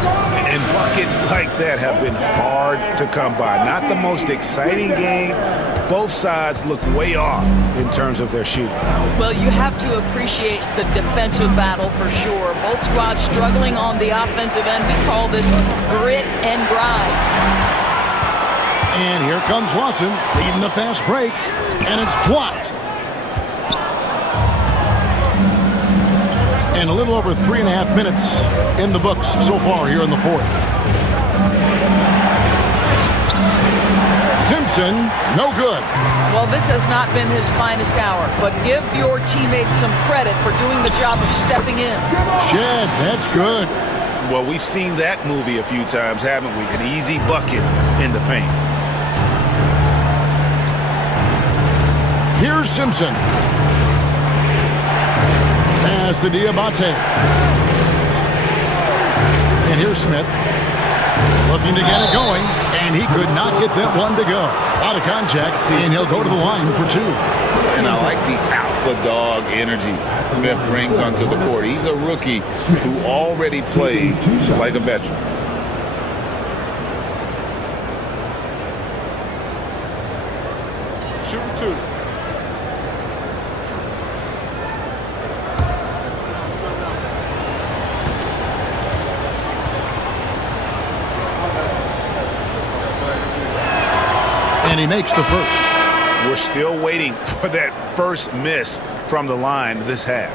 And buckets like that have been hard to come by. Not the most exciting game. Both sides look way off in terms of their shooting. Well, you have to appreciate the defensive battle for sure. Both squads struggling on the offensive end. We call this grit and grind. And here comes Lawson leading the fast break. And it's blocked. And a little over 3.5 minutes in the books so far here in the fourth. Simpson, no good. Well, this has not been his finest hour, but give your teammates some credit for doing the job of stepping in. Shed, that's good. Well, we've seen that movie a few times, haven't we? An easy bucket in the paint. Here's Simpson. Pass to Diabate. And here's Smith. Looking to get it going, and he could not get that one to go. Out of contact, and he'll go to the line for 2. And I like the alpha dog energy Smith brings onto the court. He's a rookie who already plays like a veteran. Shooting 2. And he makes the first. We're still waiting for that first miss from the line this half.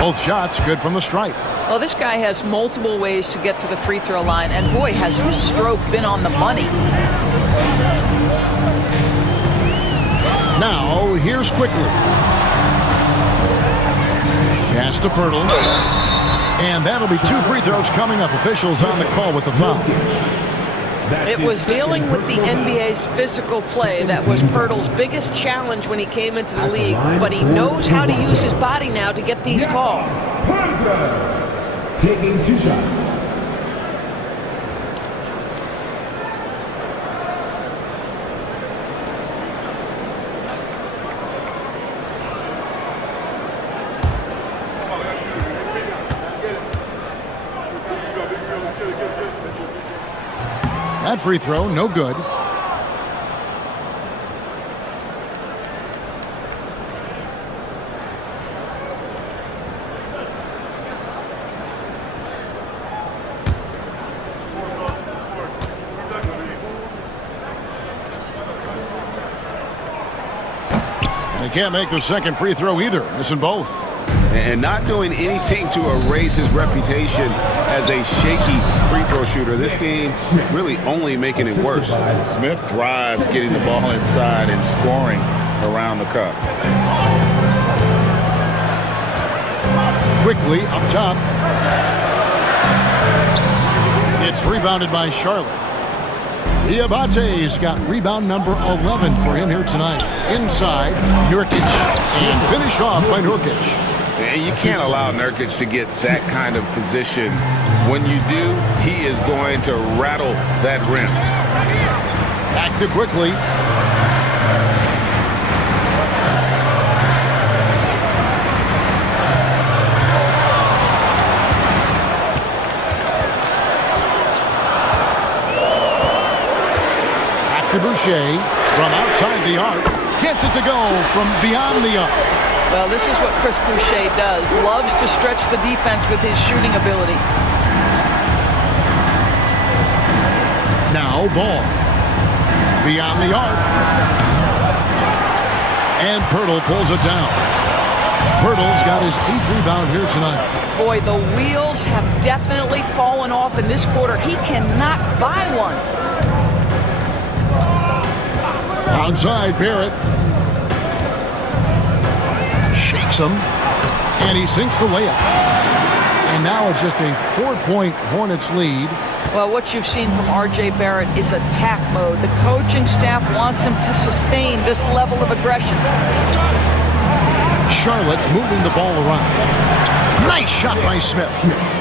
Both shots good from the stripe. Well, this guy has multiple ways to get to the free throw line, and boy, has his stroke been on the money. Now, here's Quickly. Pass to Pirtle. And that'll be 2 free throws coming up. Officials on the call with the foul. It was dealing with the NBA's physical play that was Pirtle's biggest challenge when he came into the league, but he knows how to use his body now to get these calls. Taking 2 shots. That free throw, no good. And he can't make the second free throw either, missing both. And not doing anything to erase his reputation as a shaky free throw shooter. This game really only making it worse. Smith thrives getting the ball inside and scoring around the cup. Quickly up top. It's rebounded by Charlotte. Diabate's got rebound number 11 for him here tonight. Inside, Nurkic, and finished off by Nurkic. And you can't allow Nurkic to get that kind of position. When you do, he is going to rattle that rim. Back to Quickly. Back to Boucher from outside the arc. Gets it to go from beyond the arc. Well, this is what Chris Boucher does. Loves to stretch the defense with his shooting ability. Now Ball. Beyond the arc. And Pirtle pulls it down. Pirtle's got his 8th rebound here tonight. Boy, the wheels have definitely fallen off in this quarter. He cannot buy one. Onside, Barrett. Shakes him. And he sinks the layup. And now it's just a 4-point Hornets lead. Well, what you've seen from R.J. Barrett is attack mode. The coaching staff wants him to sustain this level of aggression. Charlotte moving the ball around. Nice shot by Smith.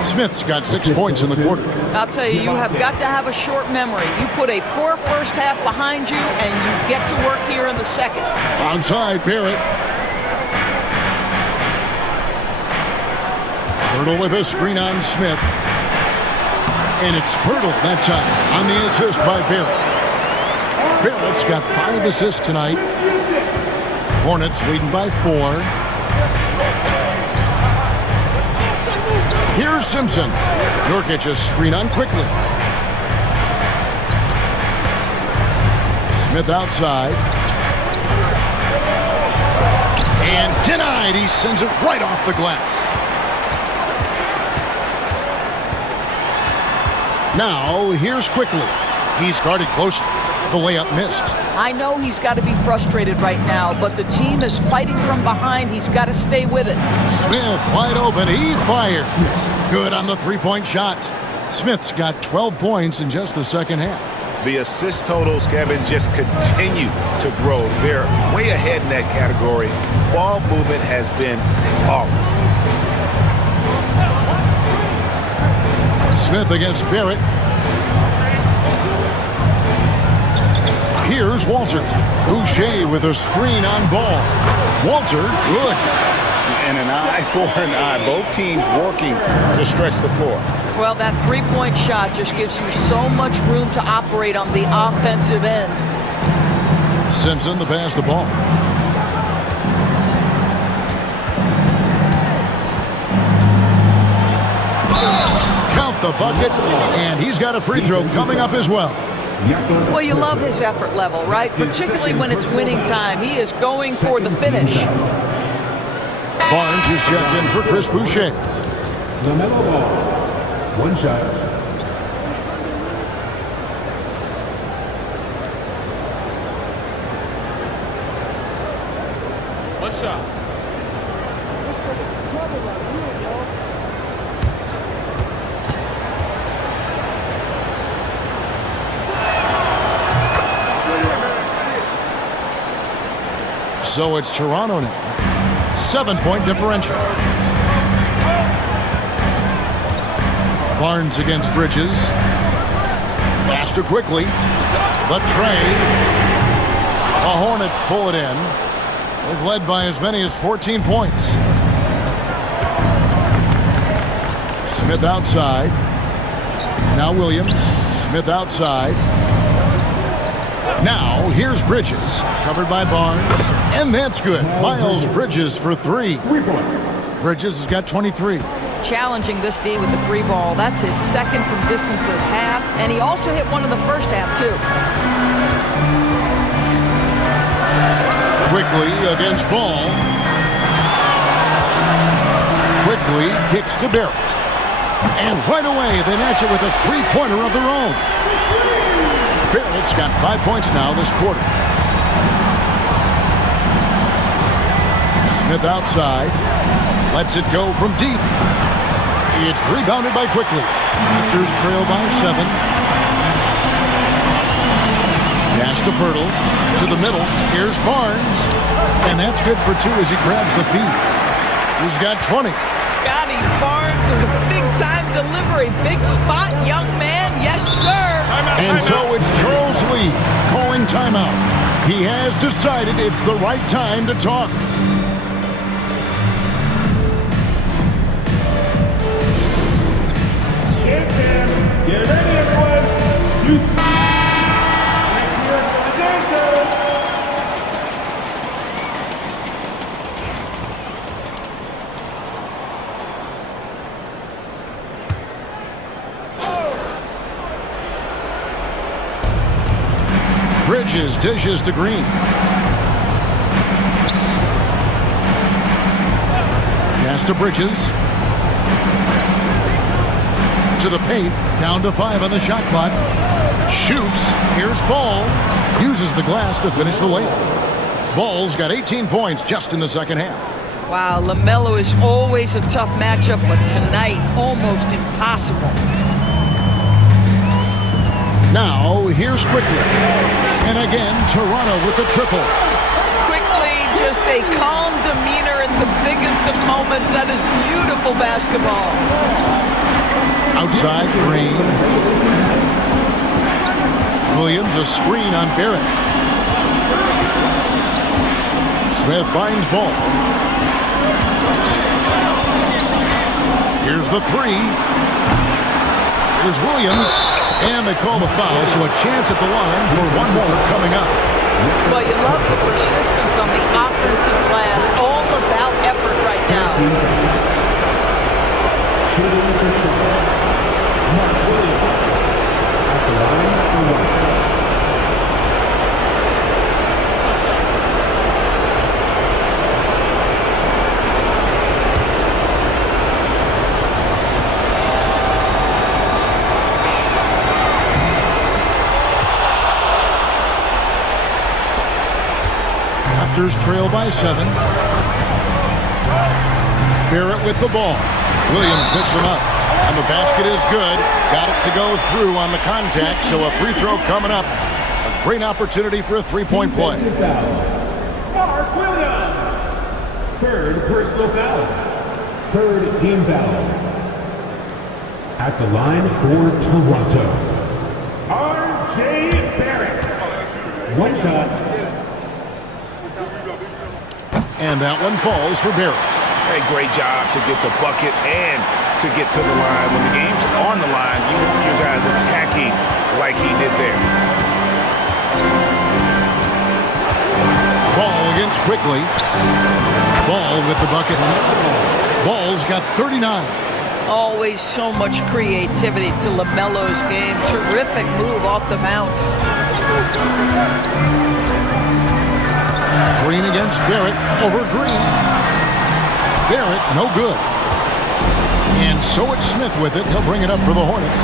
Smith's got 6 points in the quarter. I'll tell you, you have got to have a short memory. You put a poor first half behind you, and you get to work here in the second. Onside, Barrett. Pirtle with a screen on Smith. And it's Pirtle that time on the assist by Barrett. Barrett's got 5 assists tonight. Hornets leading by 4. Here's Simpson. Nurkic a screen on quickly. Smith outside. And denied. He sends it right off the glass. Now, here's quickly. He's guarded closely. The layup missed. I know he's got to be frustrated right now, but the team is fighting from behind. He's got to stay with it. Smith wide open. He fires. Good on the three-point shot. Smith's got 12 points in just the second half. The assist totals, Kevin, just continue to grow. They're way ahead in that category. Ball movement has been flawless. Smith against Barrett. Here's Walter. Boucher with a screen on ball. Walter, good. And an eye for an eye. Both teams working to stretch the floor. Well, that three-point shot just gives you so much room to operate on the offensive end. Simpson to pass the ball. Count the bucket, and he's got a free throw coming up as well. Well, you love his effort level, right? Particularly when it's winning time. He is going for the finish. Barnes is checked in for Chris Boucher. LaMelo Ball. One shot. One shot. So it's Toronto now. 7-point differential. Barnes against Bridges. Faster quickly. The tray. The Hornets pull it in. They've led by as many as 14 points. Smith outside. Now Williams. Smith outside. Now, here's Bridges, covered by Barnes, and that's good. Miles Bridges for 3. Bridges has got 23. Challenging this D with the 3-ball. That's his second from distance this half, and he also hit one in the first half, too. Quickly against Ball. Quickly kicks to Barrett. And right away, they match it with a three-pointer of their own. Barrett's got 5 points now this quarter. Smith outside. Lets it go from deep. It's rebounded by Quickly. Raptors trail by 7. Pass to Pirtle. To the middle. Here's Barnes. And that's good for 2 as he grabs the feed. He's got 20. Scotty Barnes with a big-time delivery. Big spot, young man. Yes, sir. And so it's Charles Lee calling timeout. He has decided it's the right time to talk. Get ready, everyone. Next year for the dancers. Bridges dishes to Green. Pass to Bridges. To the paint. Down to 5 on the shot clock. Shoots. Here's Ball. Uses the glass to finish the layup. Ball's got 18 points just in the second half. Wow, LaMelo is always a tough matchup, but tonight, almost impossible. Now, here's Quickly. And again, Toronto with the triple. Quickly, just a calm demeanor at the biggest of moments. That is beautiful basketball. Outside, Green. Williams, a screen on Barrett. Smith finds Ball. Here's the three. Here's Williams. And they call the foul, so a chance at the line for one more coming up. Well, you love the persistence on the offensive glass. All about effort right now. Shooting for shot. Mark Williams at the line for one. Raptors trail by 7. Barrett with the ball. Williams picks him up. And the basket is good. Got it to go through on the contact, so a free throw coming up. A great opportunity for a three-point play. Mark Williams. Third personal foul. Third team foul. At the line for Toronto, R.J. Barrett. One shot. And that one falls for Barrett. Hey, great job to get the bucket and to get to the line. When the game's on the line, you want your guys attacking like he did there. Ball against Quickly. Ball with the bucket. Ball's got 39. Always so much creativity to LaMelo's game. Terrific move off the bounce. Green against Barrett over Green. Barrett, no good. And so it's Smith with it. He'll bring it up for the Hornets.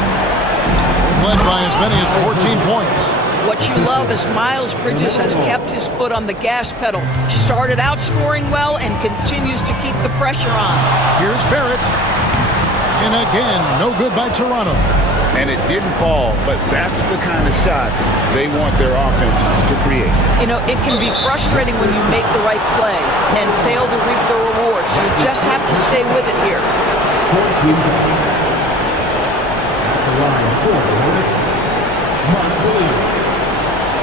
Led by as many as 14 points. What you love is Miles Bridges has kept his foot on the gas pedal. Started out scoring well and continues to keep the pressure on. Here's Barrett. And again, no good by Toronto. And it didn't fall, but that's the kind of shot they want their offense to create. You know, it can be frustrating when you make the right play and fail to reap the rewards. You just have to stay with it here. The line for the Hornets, Mark Williams,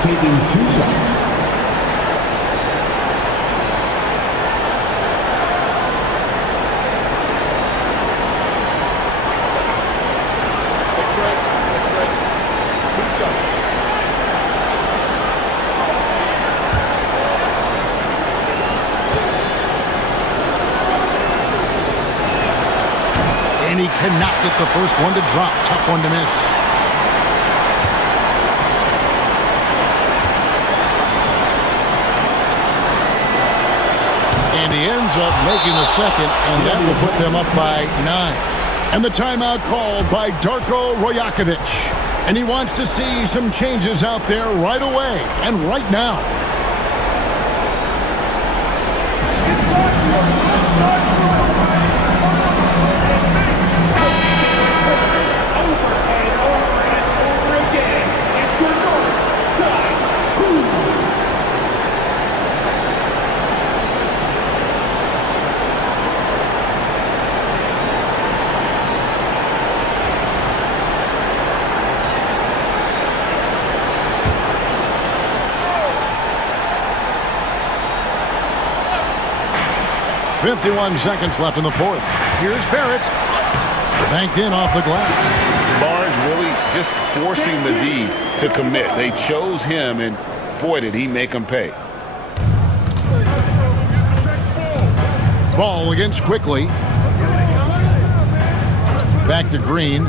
taking 2 shots. And he cannot get the first one to drop. Tough one to miss. And he ends up making the second, and that will put them up by 9. And the timeout called by Darko Rajakovic. And he wants to see some changes out there right away and right now. .51 seconds left in the fourth. Here's Barrett. Banked in off the glass. Barnes really just forcing the D to commit. They chose him, and boy, did he make them pay. Ball against Quickly. Back to Green.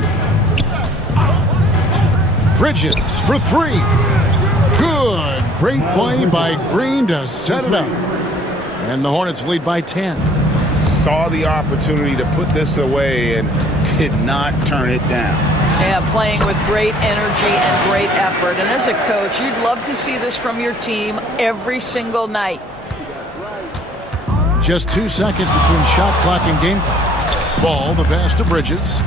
Bridges for 3. Good. Great play by Green to set it up. And the Hornets lead by 10. Saw the opportunity to put this away and did not turn it down. Yeah, playing with great energy and great effort. And as a coach, you'd love to see this from your team every single night. Just 2 seconds between shot clock and game clock. Ball, the pass to Bridges.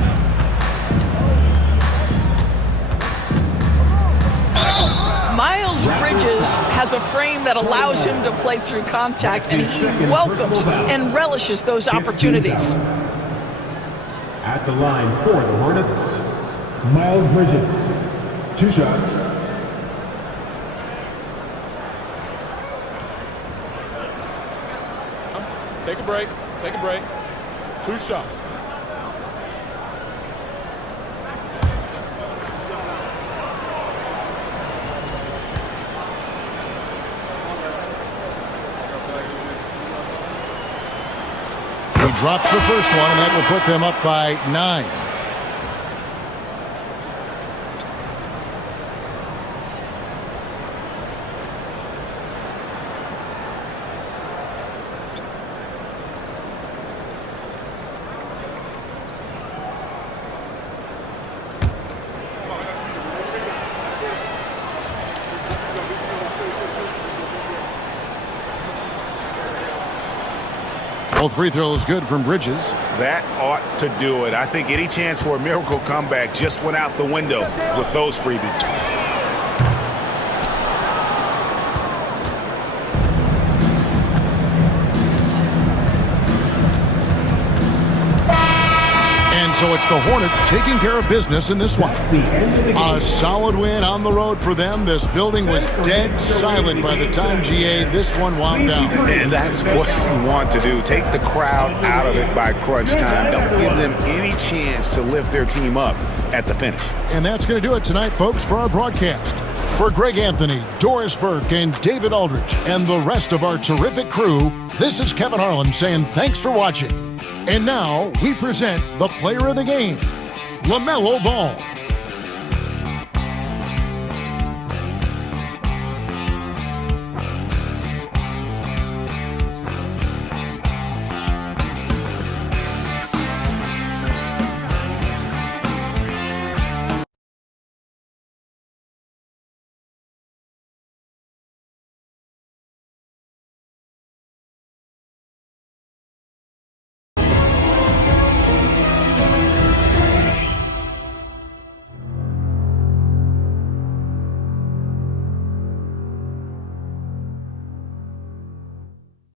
Miles Bridges has a frame that allows him to play through contact, and he welcomes and relishes those opportunities. At the line for the Hornets, Miles Bridges. 2 shots. Take a break. Take a break. 2 shots. He drops the first one, and that will put them up by 9. Both free throws good from Bridges. That ought to do it. I think any chance for a miracle comeback just went out the window with those freebies. And so it's the Hornets taking care of business in this one. A solid win on the road for them. This building was dead silent by the time, GA, this one wound down. And that's what you want to do. Take the crowd out of it by crunch time. Don't give them any chance to lift their team up at the finish. And that's going to do it tonight, folks, for our broadcast. For Greg Anthony, Doris Burke, and David Aldridge, and the rest of our terrific crew, this is Kevin Harlan saying thanks for watching. And now we present the player of the game, LaMelo Ball.